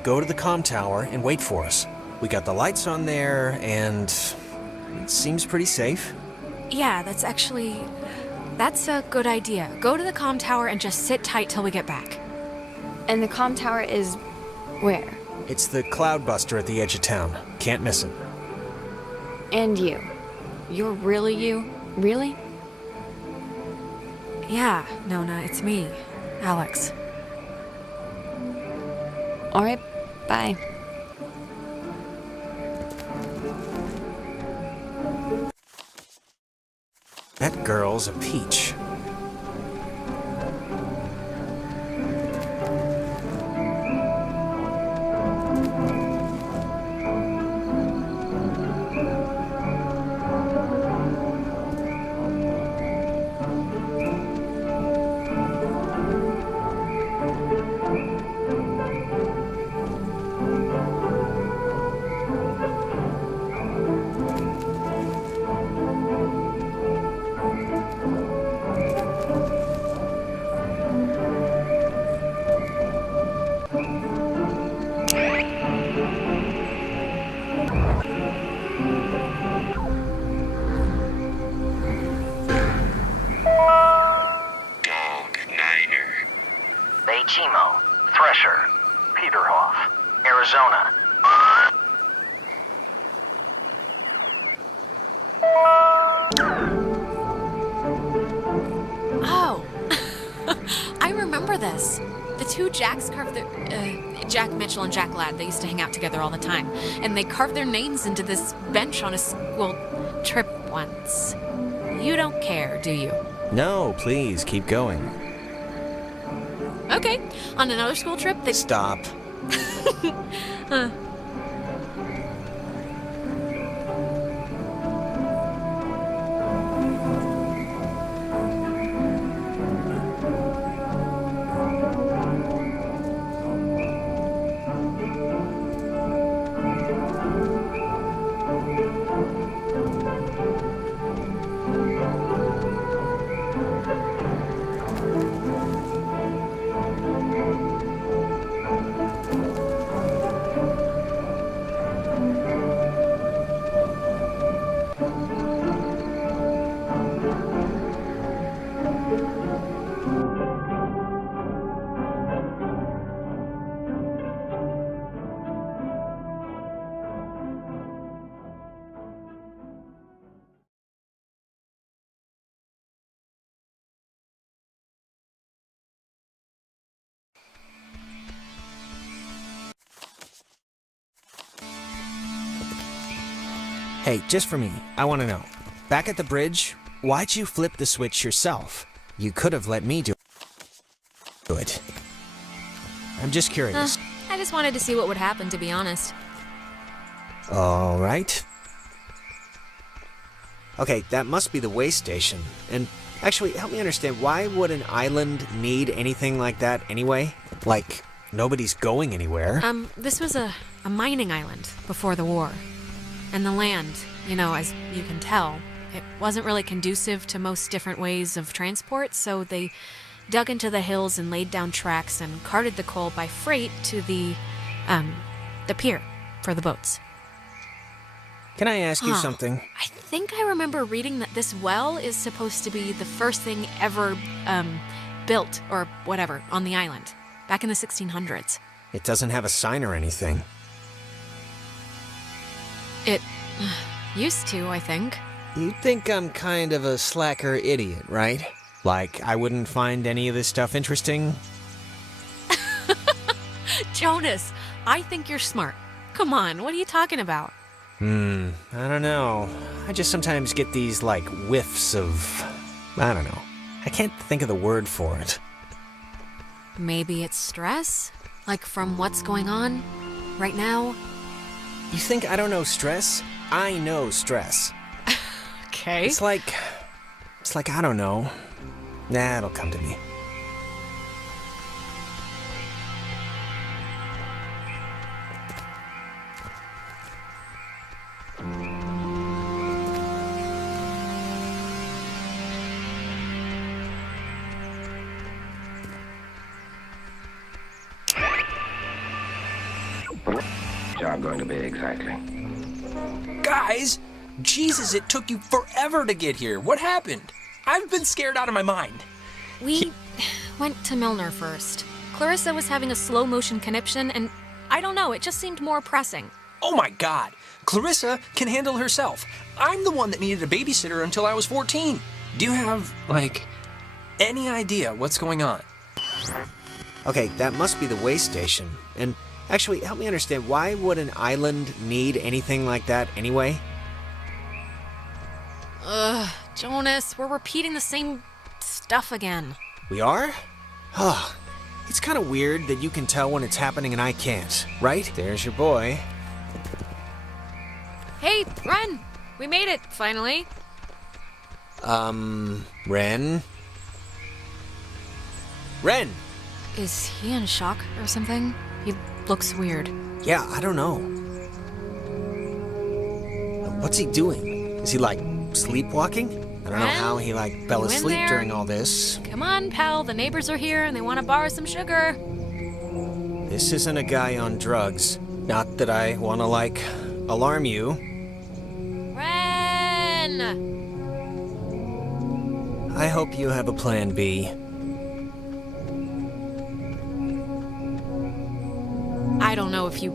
go to the comm tower and wait for us? We got the lights on there, and it seems pretty safe. Yeah, that's a good idea. Go to the comm tower and just sit tight till we get back. And the comm tower is where? It's the Cloudbuster at the edge of town. Can't miss it. And you. You're really you? Really? Yeah, Nona, it's me, Alex. All right, bye. That girl's a peach. Chimo, Thresher, Peterhoff, Arizona. Oh, I remember this. The two Jacks carved their... Jack Mitchell and Jack Ladd, they used to hang out together all the time. And they carved their names into this bench on a school trip once. You don't care, do you? No, please, keep going. Okay, on another school trip, they... Stop. Huh. Hey, just for me, I want to know. Back at the bridge, why'd you flip the switch yourself? You could have let me do it. I'm just curious. I just wanted to see what would happen, to be honest. All right. Okay, that must be the way station. And actually, help me understand, why would an island need anything like that anyway? Like, nobody's going anywhere. This was a mining island before the war. And the land, as you can tell, it wasn't really conducive to most different ways of transport, so they dug into the hills and laid down tracks and carted the coal by freight to the pier for the boats. Can I ask you something? I think I remember reading that this well is supposed to be the first thing ever built or whatever on the island back in the 1600s. It doesn't have a sign or anything. It used to, I think. You think I'm kind of a slacker idiot, right? Like, I wouldn't find any of this stuff interesting? Jonas, I think you're smart. Come on, what are you talking about? I don't know. I just sometimes get these, like, whiffs of... I don't know. I can't think of the word for it. Maybe it's stress? Like from what's going on right now? You think I don't know stress? I know stress. Okay. It's like, I don't know. Nah, it'll come to me. Job going to be exactly? Guys! Jesus, it took you forever to get here. What happened? I've been scared out of my mind. We went to Milner first. Clarissa was having a slow motion conniption, and I don't know, it just seemed more pressing. Oh my God. Clarissa can handle herself. I'm the one that needed a babysitter until I was 14. Do you have, like, any idea what's going on? Okay, that must be the way station. And actually, help me understand, why would an island need anything like that anyway? Jonas, we're repeating the same stuff again. We are? Oh, it's kind of weird that you can tell when it's happening and I can't, right? There's your boy. Hey, Ren! We made it, finally. Ren? Ren! Is he in shock or something? He looks weird. Yeah, I don't know. What's he doing? Is he, like, sleepwalking? I don't know how he, like, fell You in asleep there? during all this. Come on, pal, the neighbors are here and they want to borrow some sugar. This isn't a guy on drugs. Not that I want to, like, alarm you. Ren! I hope you have a plan B. I don't know if you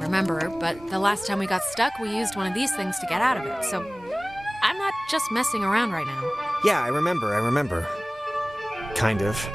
remember, but the last time we got stuck, we used one of these things to get out of it, so I'm not just messing around right now. Yeah, I remember. Kind of.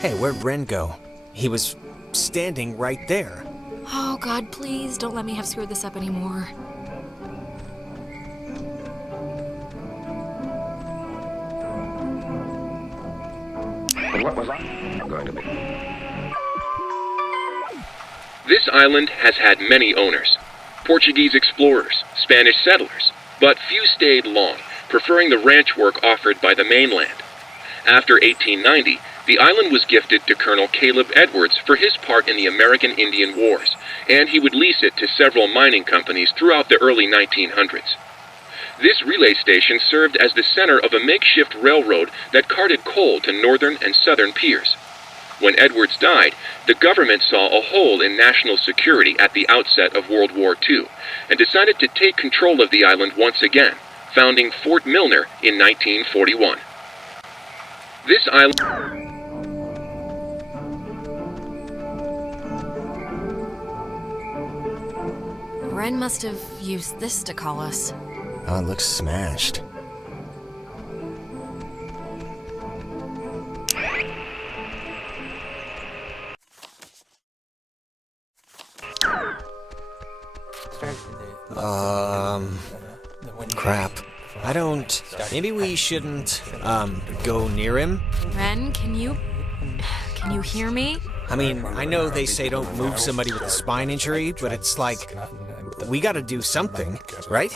Hey, where'd Ren go? He was standing right there. Oh, God, please don't let me have screwed this up anymore. What was I going to be? This island has had many owners. Portuguese explorers, Spanish settlers, but few stayed long, preferring the ranch work offered by the mainland. After 1890, the island was gifted to Colonel Caleb Edwards for his part in the American Indian Wars, and he would lease it to several mining companies throughout the early 1900s. This relay station served as the center of a makeshift railroad that carted coal to northern and southern piers. When Edwards died, the government saw a hole in national security at the outset of World War II, and decided to take control of the island once again, founding Fort Milner in 1941. This island... Ren must have used this to call us. Oh, it looks smashed. Crap. I don't... Maybe we shouldn't, go near him? Ren, can you hear me? I mean, I know they say don't move somebody with a spine injury, but it's like... We gotta do something, right?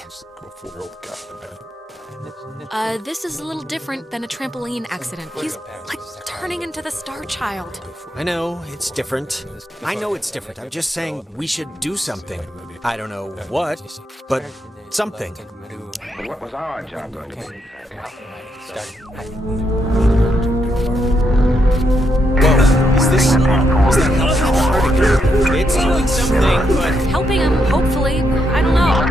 This is a little different than a trampoline accident. He's, like, turning into the Star Child. I know, it's different. I know it's different. I'm just saying we should do something. I don't know what, but something. What was our job going to be? Whoa, is that helping him? It's doing something, but... Helping him, hopefully. I don't know.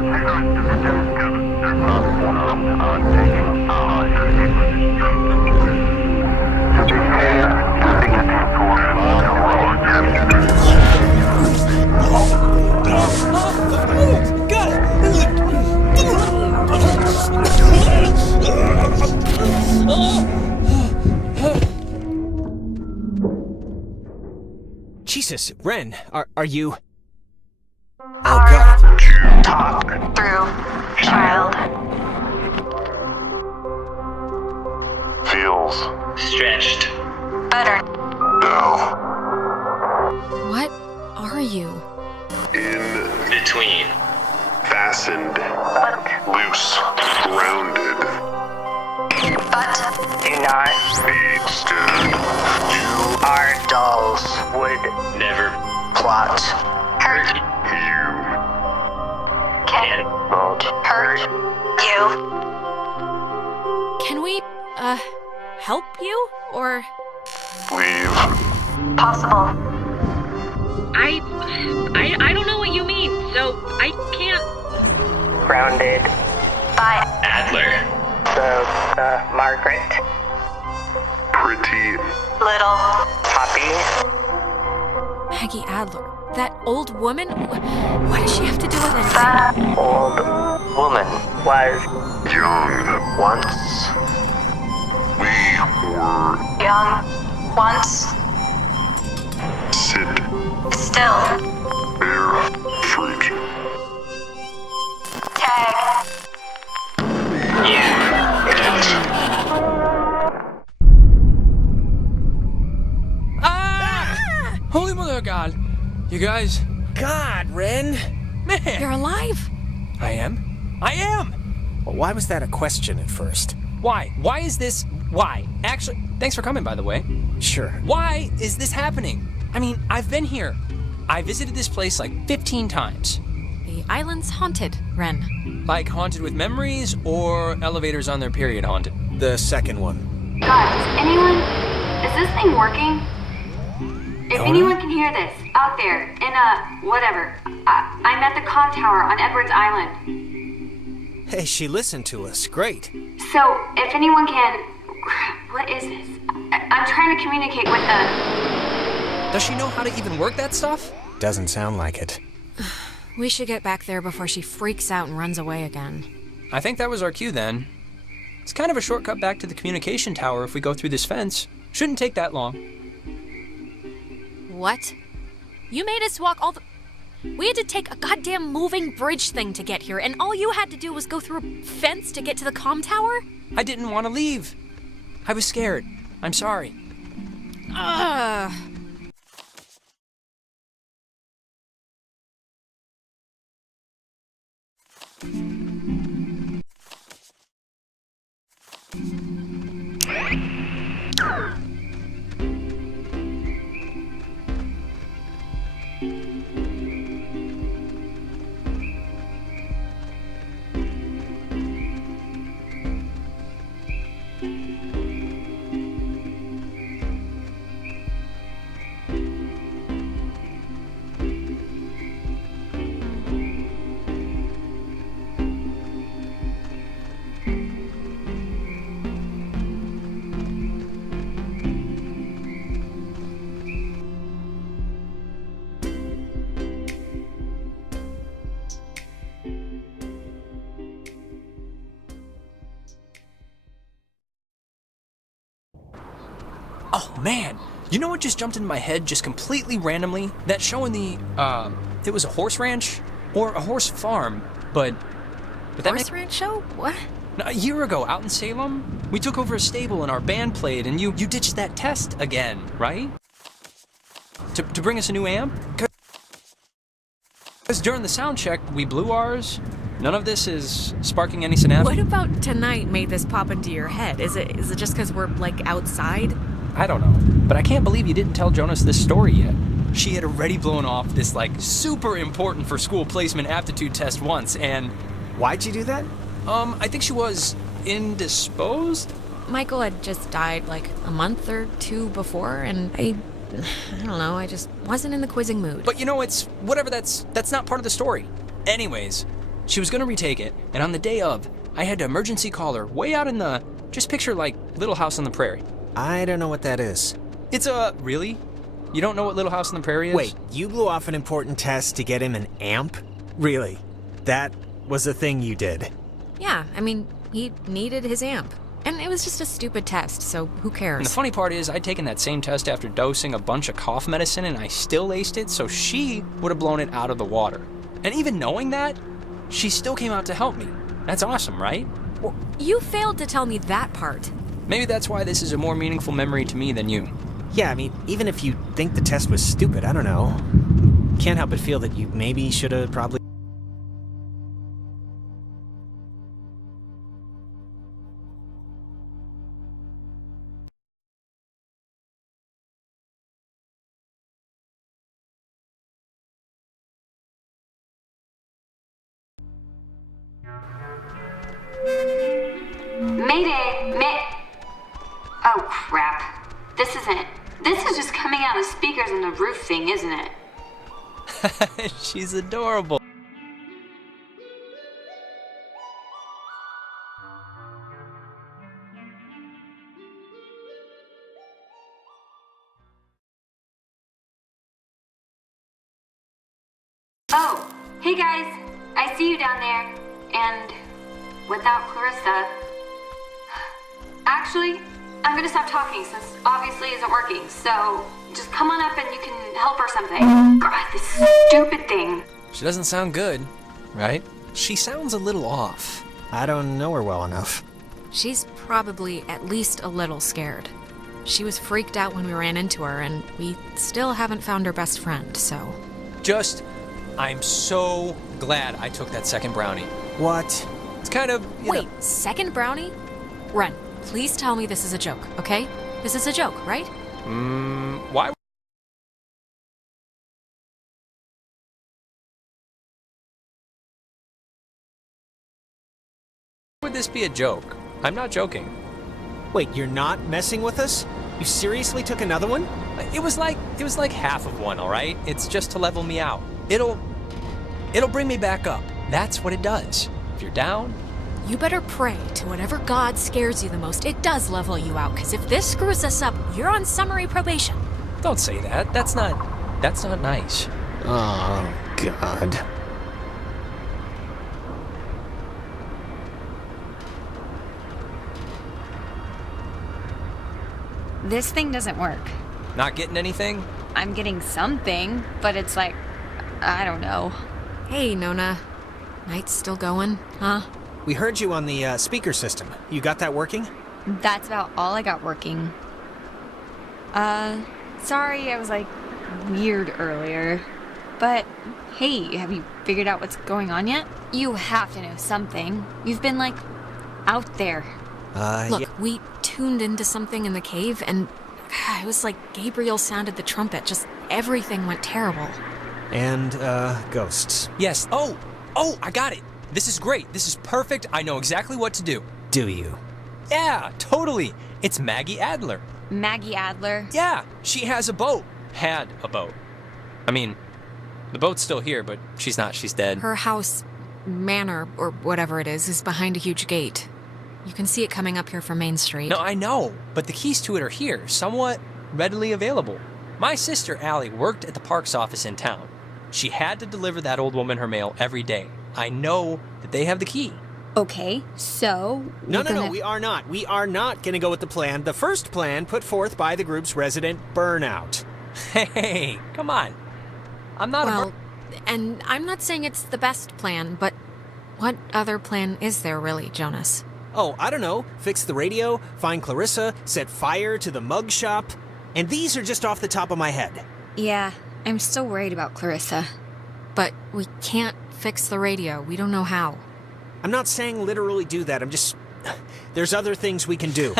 Jesus, Ren, are you... God. Talk through, child. Feels Stretched. Better. no. What are you? In Between. fastened, loose, grounded. But do not Be stood. You our dolls Would. Never. plot. Hurt you can Won't. hurt you. Can we, help you? Or... leave. Possible. I don't know what you mean, so I can't. Grounded. By Adler. Margaret. Pretty little Poppy. Maggie Adler. That old woman? What does she have to do with anything? Old woman. Was young. once. We were young once. sit Still. bare fruit. Tag. Holy mother of God! You guys... God, Ren! Man! You're alive! I am? I am! Well, why was that a question at first? Why? Why is this... Why? Actually, thanks for coming, by the way. Sure. Why is this happening? I mean, I've been here. I visited this place like 15 times. The island's haunted, Ren. Like haunted with memories or elevators on their period haunted? The second one. Guys, anyone? Is this thing working? If anyone can hear this, out there, in whatever, I'm at the comm tower on Edwards Island. Hey, she listened to us. Great. So, if anyone can... What is this? I'm trying to communicate with the... Does she know how to even work that stuff? Doesn't sound like it. We should get back there before she freaks out and runs away again. I think that was our cue then. It's kind of a shortcut back to the communication tower if we go through this fence. Shouldn't take that long. What? You made us walk all the... We had to take a goddamn moving bridge thing to get here, and all you had to do was go through a fence to get to the comm tower? I didn't want to leave. I was scared. I'm sorry. Ugh. Oh, man. You know what just jumped into my head just completely randomly? That show in the, it was a horse ranch? Or a horse farm, but... Horse ranch show? What? A year ago, out in Salem, we took over a stable and our band played, and you ditched that test again, right? To bring us a new amp? Because during the sound check, we blew ours. None of this is sparking any synapses. What about tonight made this pop into your head? Is it just because we're, like, outside? I don't know, but I can't believe you didn't tell Jonas this story yet. She had already blown off this, like, super important for school placement aptitude test once, and... Why'd you do that? I think she was indisposed? Michael had just died, like, a month or two before, and I don't know, I just wasn't in the quizzing mood. But you know, it's whatever, that's not part of the story. Anyways, she was gonna retake it, and on the day of, I had to emergency call her way out in the, just picture like Little House on the Prairie. I don't know what that is. It's really? You don't know what Little House on the Prairie is? Wait, you blew off an important test to get him an amp? Really? That was a thing you did? Yeah, I mean, he needed his amp. And it was just a stupid test, so who cares? And the funny part is, I'd taken that same test after dosing a bunch of cough medicine, and I still aced it, so she would have blown it out of the water. And even knowing that, she still came out to help me. That's awesome, right? Well, you failed to tell me that part. Maybe that's why this is a more meaningful memory to me than you. Yeah, I mean, even if you think the test was stupid, I don't know. Can't help but feel that you maybe should have probably... Mayday! Oh, crap. This is just coming out of speakers in the roof thing, isn't it? She's adorable. Oh, hey guys. I see you down there. And without Clarissa... Actually, I'm gonna stop talking since obviously isn't working, so just come on up and you can help or something. God, this stupid thing. She doesn't sound good, right? She sounds a little off. I don't know her well enough. She's probably at least a little scared. She was freaked out when we ran into her, and we still haven't found her best friend, so... I'm so glad I took that second brownie. What? It's kind of, Wait, second brownie? Ren, please tell me this is a joke, okay? This is a joke, right? Why would this be a joke? I'm not joking. Wait, you're not messing with us? You seriously took another one? It was like half of one, all right? It's just to level me out. It'll bring me back up. That's what it does. If you're down, you better pray to whatever god scares you the most. It does level you out, because if this screws us up, you're on summary probation. Don't say that. That's not nice. Oh, God. This thing doesn't work. Not getting anything? I'm getting something, but it's like, I don't know. Hey, Nona. Night's still going, huh? We heard you on the speaker system. You got that working? That's about all I got working. Sorry I was like weird earlier. But hey, have you figured out what's going on yet? You have to know something. You've been like out there. Look, yeah. we tuned into something in the cave, and it was like Gabriel sounded the trumpet. Just everything went terrible. And, ghosts. Yes. Oh, I got it. This is great. This is perfect. I know exactly what to do. Do you? Yeah, totally. It's Maggie Adler. Maggie Adler? Yeah, she has a boat. Had a boat. I mean, the boat's still here, but she's not. She's dead. Her house, manor, or whatever it is behind a huge gate. You can see it coming up here from Main Street. No, I know, but the keys to it are here, somewhat readily available. My sister, Allie, worked at the parks office in town. She had to deliver that old woman her mail every day. I know that they have the key. Okay, so... No, we are not. We are not going to go with the plan. The first plan put forth by the group's resident Burnout. Hey, come on. I'm not and I'm not saying it's the best plan, but what other plan is there really, Jonas? Oh, I don't know. Fix the radio, find Clarissa, set fire to the mug shop. And these are just off the top of my head. Yeah, I'm still worried about Clarissa. But we can't fix the radio. We don't know how. I'm not saying literally do that. I'm just... There's other things we can do.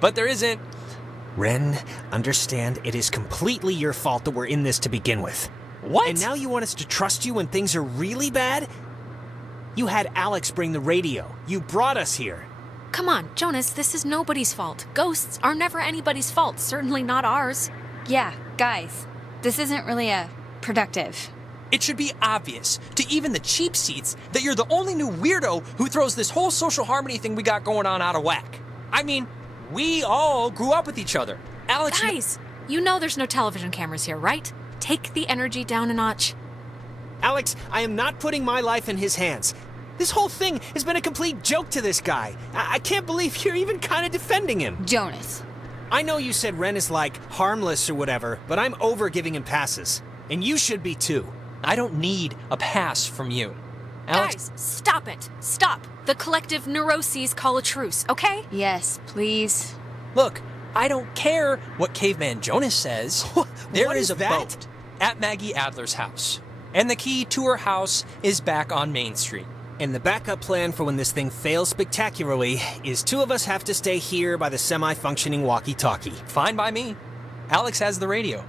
But there isn't. Ren, understand it is completely your fault that we're in this to begin with. What? And now you want us to trust you when things are really bad? You had Alex bring the radio. You brought us here. Come on, Jonas, this is nobody's fault. Ghosts are never anybody's fault, certainly not ours. Yeah, guys, this isn't really productive. It should be obvious to even the cheap seats that you're the only new weirdo who throws this whole social harmony thing we got going on out of whack. I mean, we all grew up with each other. Alex... Guys, you know there's no television cameras here, right? Take the energy down a notch. Alex, I am not putting my life in his hands. This whole thing has been a complete joke to this guy. I can't believe you're even kind of defending him. Jonas. I know you said Ren is like harmless or whatever, but I'm over giving him passes. And you should be too. I don't need a pass from you. Alex... Guys, stop it. Stop. The collective neuroses call a truce, okay? Yes, please. Look, I don't care what Caveman Jonas says. There is a boat at Maggie Adler's house. And the key to her house is back on Main Street. And the backup plan for when this thing fails spectacularly is two of us have to stay here by the semi-functioning walkie-talkie. Fine by me. Alex has the radio.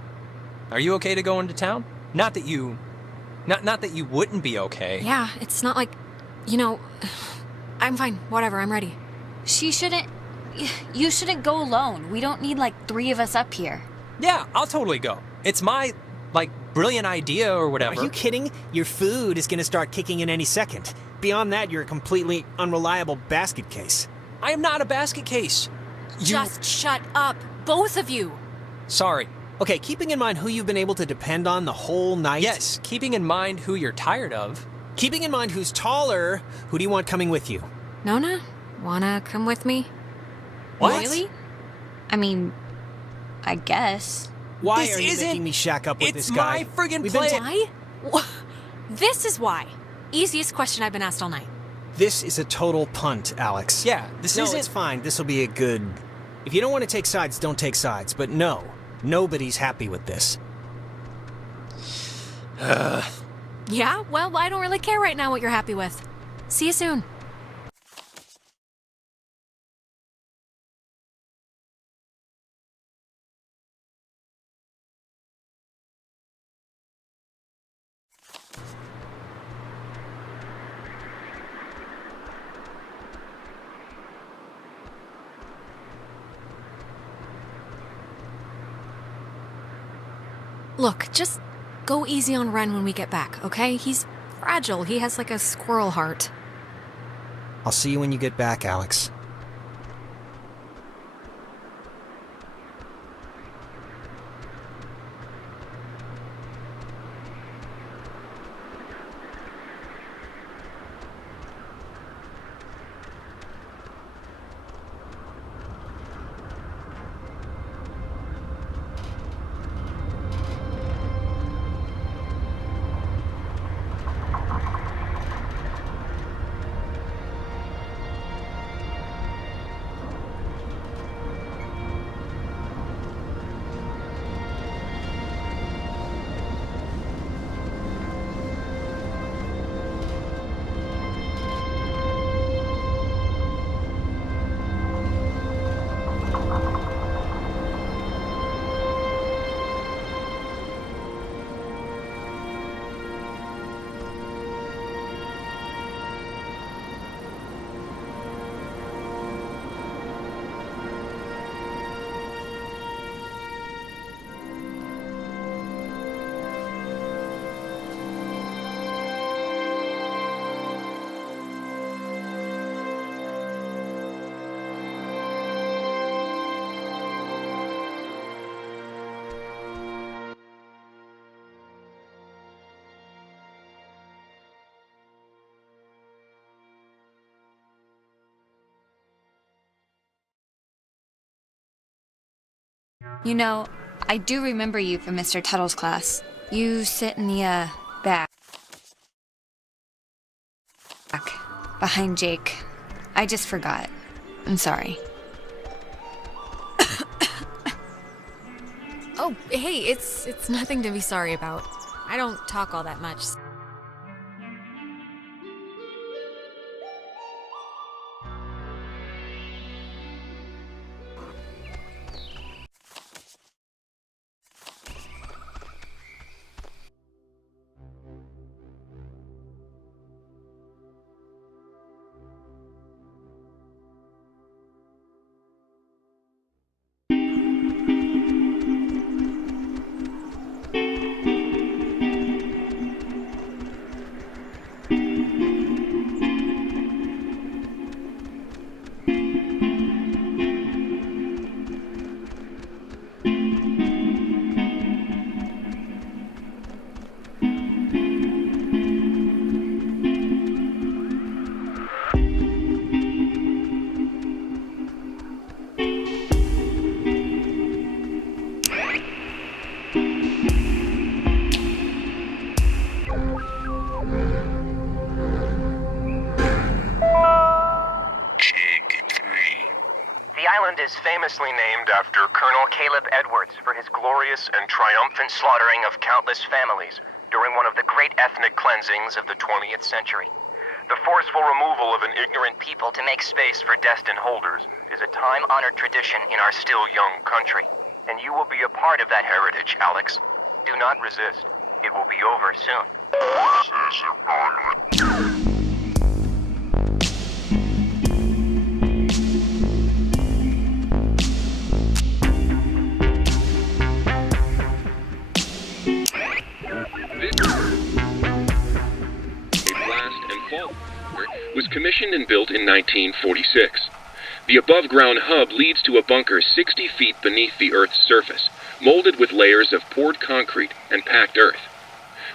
Are you okay to go into town? Not that you wouldn't be okay. Yeah, it's not like, I'm fine. Whatever, I'm ready. You shouldn't go alone. We don't need like 3 of us up here. Yeah, I'll totally go. It's my, brilliant idea or whatever. Are you kidding? Your food is gonna start kicking in any second. Beyond that, you're a completely unreliable basket case. I am not a basket case. Just shut up, both of you. Sorry. Okay, keeping in mind who you've been able to depend on the whole night. Yes, keeping in mind who you're tired of. Keeping in mind who's taller, who do you want coming with you? Nona, wanna come with me? What? Really? I mean, I guess. Why are you making me shack up with this guy? It's my friggin' plan. Why? This is why. Easiest question I've been asked all night. This is a total punt, Alex. Yeah, this isn't... No, it's fine. This'll be a good... If you don't want to take sides, don't take sides. But no, nobody's happy with this. Yeah, well, I don't really care right now what you're happy with. See you soon. Look, just go easy on Ren when we get back, okay? He's fragile. He has like a squirrel heart. I'll see you when you get back, Alex. You know, I do remember you from Mr. Tuttle's class. You sit in the, back. Behind Jake. I just forgot. I'm sorry. Oh, hey, it's nothing to be sorry about. I don't talk all that much. Is famously named after Colonel Caleb Edwards for his glorious and triumphant slaughtering of countless families during one of the great ethnic cleansings of the 20th century. The forceful removal of an ignorant people to make space for destined holders is a time-honored tradition in our still young country. And you will be a part of that heritage, Alex. Do not resist. It will be over soon. Was commissioned and built in 1946. The above-ground hub leads to a bunker 60 feet beneath the Earth's surface, molded with layers of poured concrete and packed earth.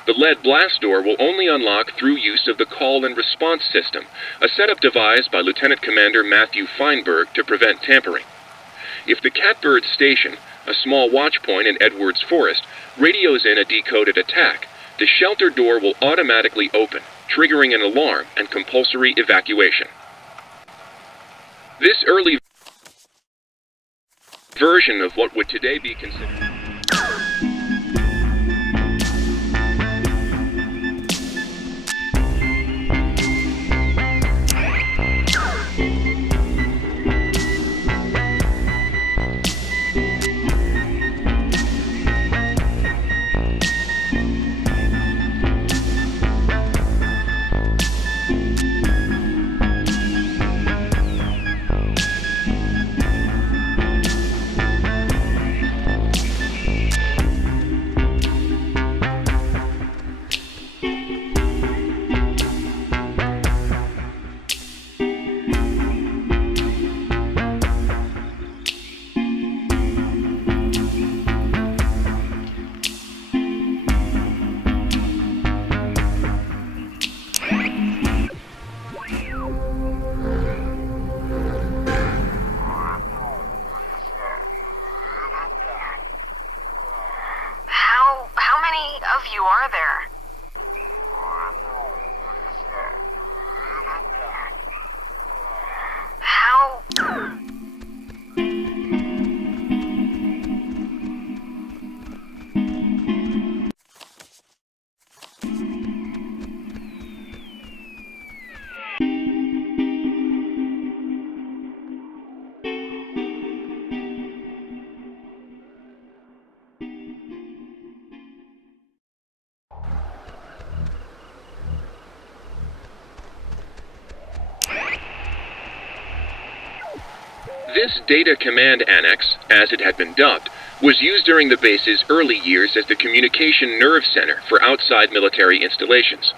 The lead blast door will only unlock through use of the call and response system, a setup devised by Lieutenant Commander Matthew Feinberg to prevent tampering. If the Catbird Station, a small watch point in Edwards Forest, radios in a decoded attack, the shelter door will automatically open, triggering an alarm and compulsory evacuation. This early version of what would today be considered of you are there? How... This Data Command Annex, as it had been dubbed, was used during the base's early years as the communication nerve center for outside military installations.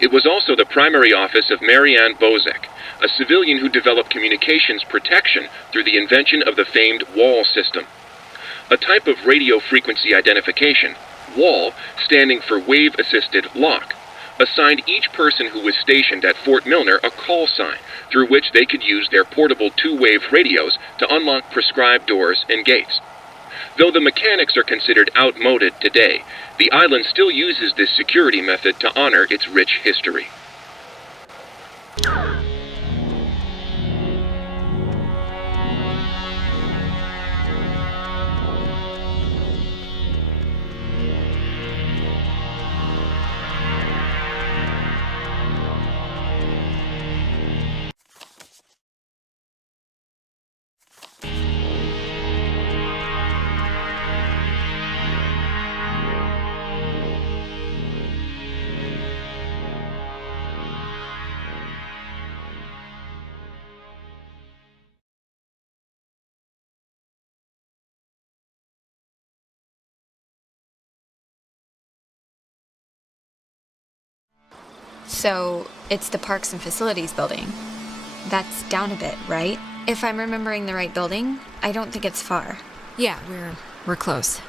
It was also the primary office of Marianne Bozek, a civilian who developed communications protection through the invention of the famed WAL system. A type of radio frequency identification, WAL, standing for Wave-Assisted Lock, assigned each person who was stationed at Fort Milner a call sign through which they could use their portable two-wave radios to unlock prescribed doors and gates. Though the mechanics are considered outmoded today, the island still uses this security method to honor its rich history. So, it's the Parks and Facilities building. That's down a bit, right? If I'm remembering the right building, I don't think it's far. Yeah, we're close.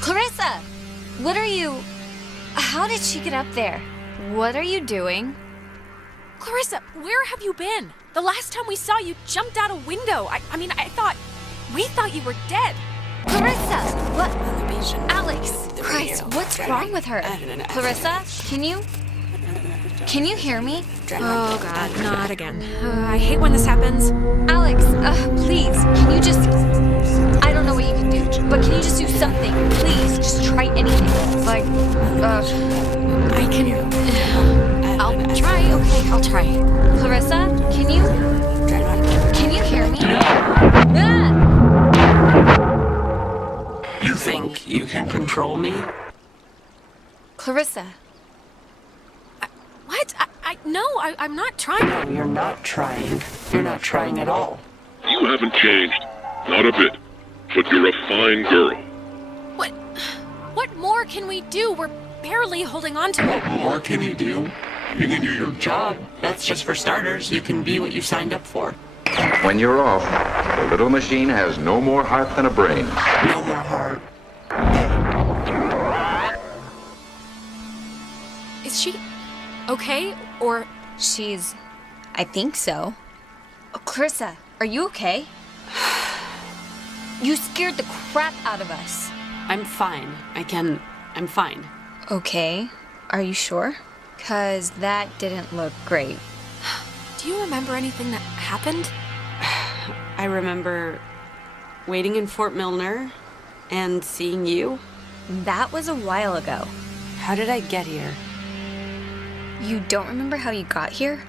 Clarissa! What are you... How did she get up there? What are you doing? Clarissa, where have you been? The last time we saw you jumped out a window. We thought you were dead. Clarissa! What? Alex! Christ, what's wrong with her? Clarissa, can you hear me? Oh God, not again. I hate when this happens. Alex, please, can you just... I don't know what you can do, but can you just do something? Please, just try anything. Like, I can... I'll try, okay, I'll try. Clarissa, can you hear me? Ah! You think you can control me? Clarissa. What? I'm not trying. No, you're not trying. You're not trying at all. You haven't changed. Not a bit. But you're a fine girl. What more can we do? We're barely holding on to it. What more can you do? You can do your job. That's just for starters. You can be what you signed up for. When you're off, the little machine has no more heart than a brain. No more heart. Is she okay? Or... I think so. Oh, Clarissa, are you okay? You scared the crap out of us. I'm fine. I'm fine. Okay. Are you sure? 'Cause that didn't look great. Do you remember anything that happened? I remember waiting in Fort Milner and seeing you. That was a while ago. How did I get here? You don't remember how you got here?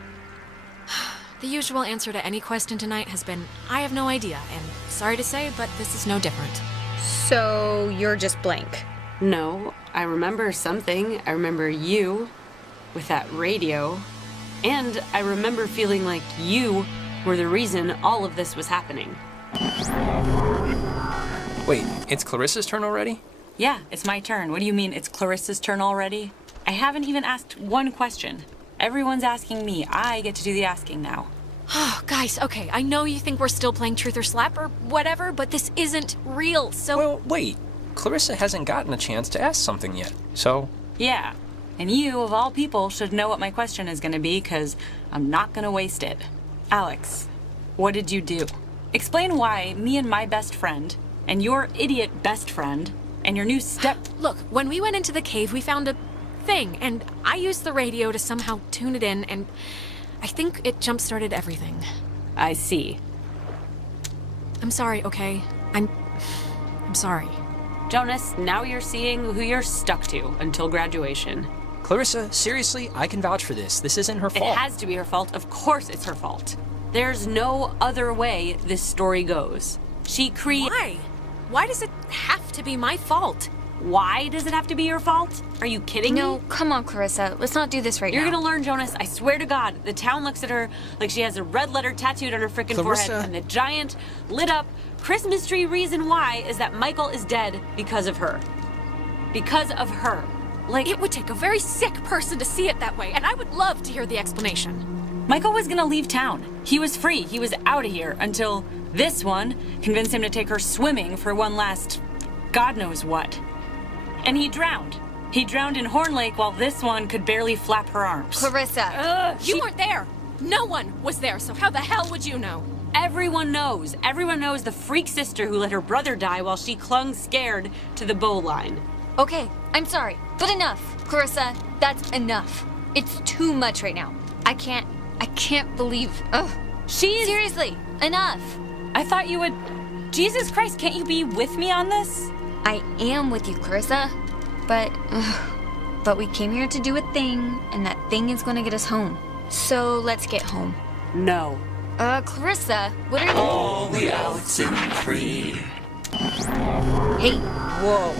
The usual answer to any question tonight has been, I have no idea, and sorry to say, but this is no different. So you're just blank. No, I remember something. I remember you with that radio. And I remember feeling like you were the reason all of this was happening. Wait, it's Clarissa's turn already? Yeah, it's my turn. What do you mean it's Clarissa's turn already? I haven't even asked one question. Everyone's asking me. I get to do the asking now. Oh, guys, okay, I know you think we're still playing Truth or Slap or whatever, but this isn't real, so... Well, wait. Clarissa hasn't gotten a chance to ask something yet, so... Yeah, and you, of all people, should know what my question is gonna be, because I'm not gonna waste it. Alex, what did you do? Explain why me and my best friend, and your idiot best friend, and your new Look, when we went into the cave, we found a thing, and I used the radio to somehow tune it in, and I think it jump-started everything. I see. I'm sorry, okay? I'm sorry. Jonas, now you're seeing who you're stuck to until graduation. Clarissa, seriously, I can vouch for this. This isn't her fault. It has to be her fault. Of course it's her fault. There's no other way this story goes. Why? Why does it have to be my fault? Why does it have to be your fault? Are you kidding me? No, come on, Clarissa. Let's not do this right You're now. gonna learn, Jonas. I swear to God. The town looks at her like she has a red letter tattooed on her frickin' forehead. And the giant, lit up, Christmas tree reason why is that Michael is dead because of her. Because of her. Like, it would take a very sick person to see it that way, and I would love to hear the explanation. Michael was gonna leave town. He was free. He was out of here until this one convinced him to take her swimming for one last God knows what. And he drowned. He drowned in Horn Lake while this one could barely flap her arms. Clarissa. You weren't there. No one was there, so how the hell would you know? Everyone knows. Everyone knows the freak sister who let her brother die while she clung scared to the bow line. Okay, I'm sorry, but enough. Clarissa, that's enough. It's too much right now. I can't believe... Ugh. Seriously, enough. I thought you would... Jesus Christ, can't you be with me on this? I am with you, Clarissa, but we came here to do a thing, and that thing is gonna get us home. So let's get home. No. Clarissa, what are you... All the Oxenfree. Hey, Whoa.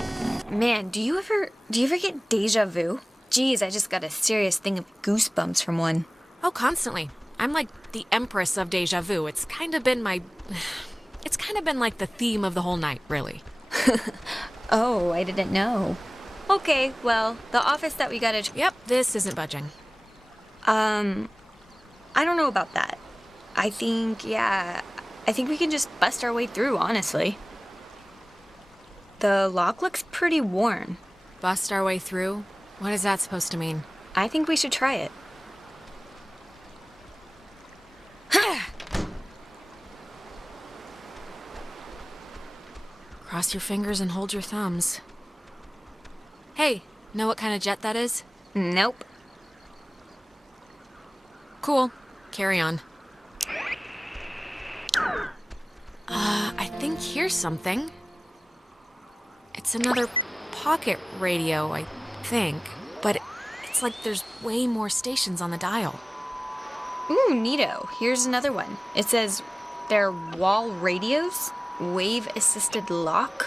Man, do you ever get deja vu? Geez, I just got a serious thing of goosebumps from one. Oh, constantly. I'm like the empress of deja vu. It's kind of been like the theme of the whole night, really. Oh, I didn't know. Okay, well, the office that we gotta... Yep, this isn't budging. I don't know about that. I think we can just bust our way through, honestly. The lock looks pretty worn. Bust our way through? What is that supposed to mean? I think we should try it. Cross your fingers and hold your thumbs. Hey, know what kind of jet that is? Nope. Cool. Carry on. I think here's something. It's another pocket radio, I think. But it's like there's way more stations on the dial. Ooh, neato. Here's another one. It says they're wall radios? Wave-assisted lock?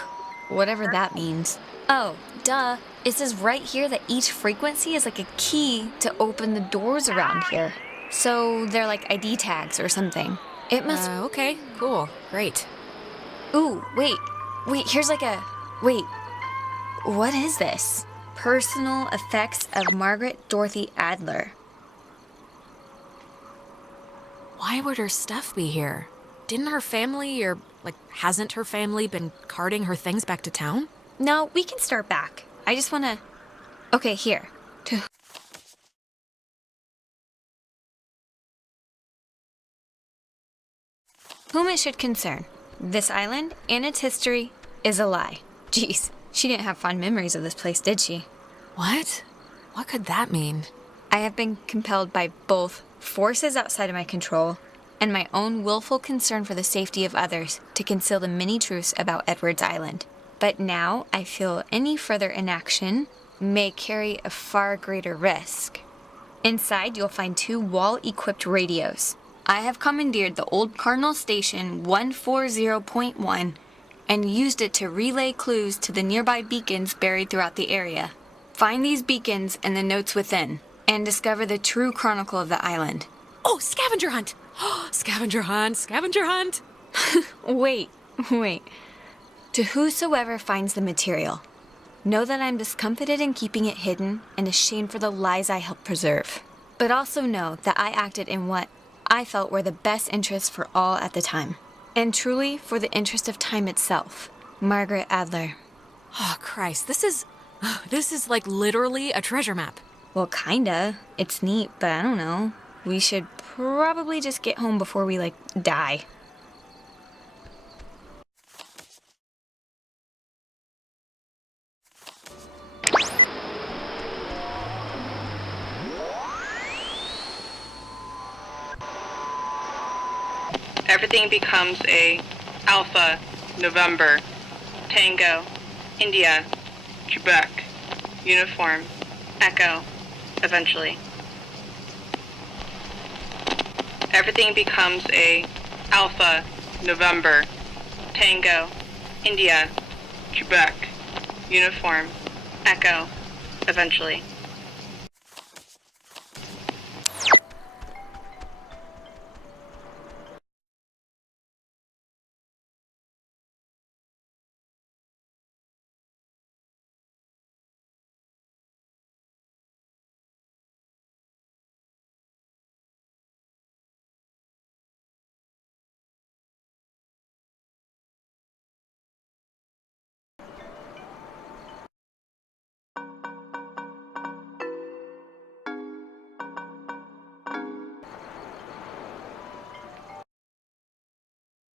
Whatever that means. Oh, duh. It says right here that each frequency is like a key to open the doors around here. So they're like ID tags or something. It must... Okay, cool. Great. Ooh, wait, here's like a... Wait, what is this? Personal effects of Margaret Dorothy Adler. Why would her stuff be here? Didn't her family, or, hasn't her family been carting her things back to town? No, we can start back. I just wanna... Okay, here. To whom it should concern, this island and its history is a lie. Jeez, she didn't have fond memories of this place, did she? What? What could that mean? I have been compelled by both forces outside of my control and my own willful concern for the safety of others to conceal the many truths about Edwards Island. But now I feel any further inaction may carry a far greater risk. Inside, you'll find 2 wall-equipped radios. I have commandeered the old Cardinal Station 140.1 and used it to relay clues to the nearby beacons buried throughout the area. Find these beacons and the notes within, and discover the true chronicle of the island. Oh, scavenger hunt! Scavenger hunt, scavenger hunt! Wait. To whosoever finds the material, know that I'm discomfited in keeping it hidden and ashamed for the lies I helped preserve. But also know that I acted in what I felt were the best interests for all at the time. And truly for the interest of time itself. Margaret Adler. Oh, Christ, this is like literally a treasure map. Well, kinda. It's neat, but I don't know. We should probably just get home before we, die. Everything becomes a Alpha, November, Tango, India, Quebec, Uniform, Echo, eventually. Everything becomes a Alpha, November, Tango, India, Quebec, Uniform, Echo, eventually.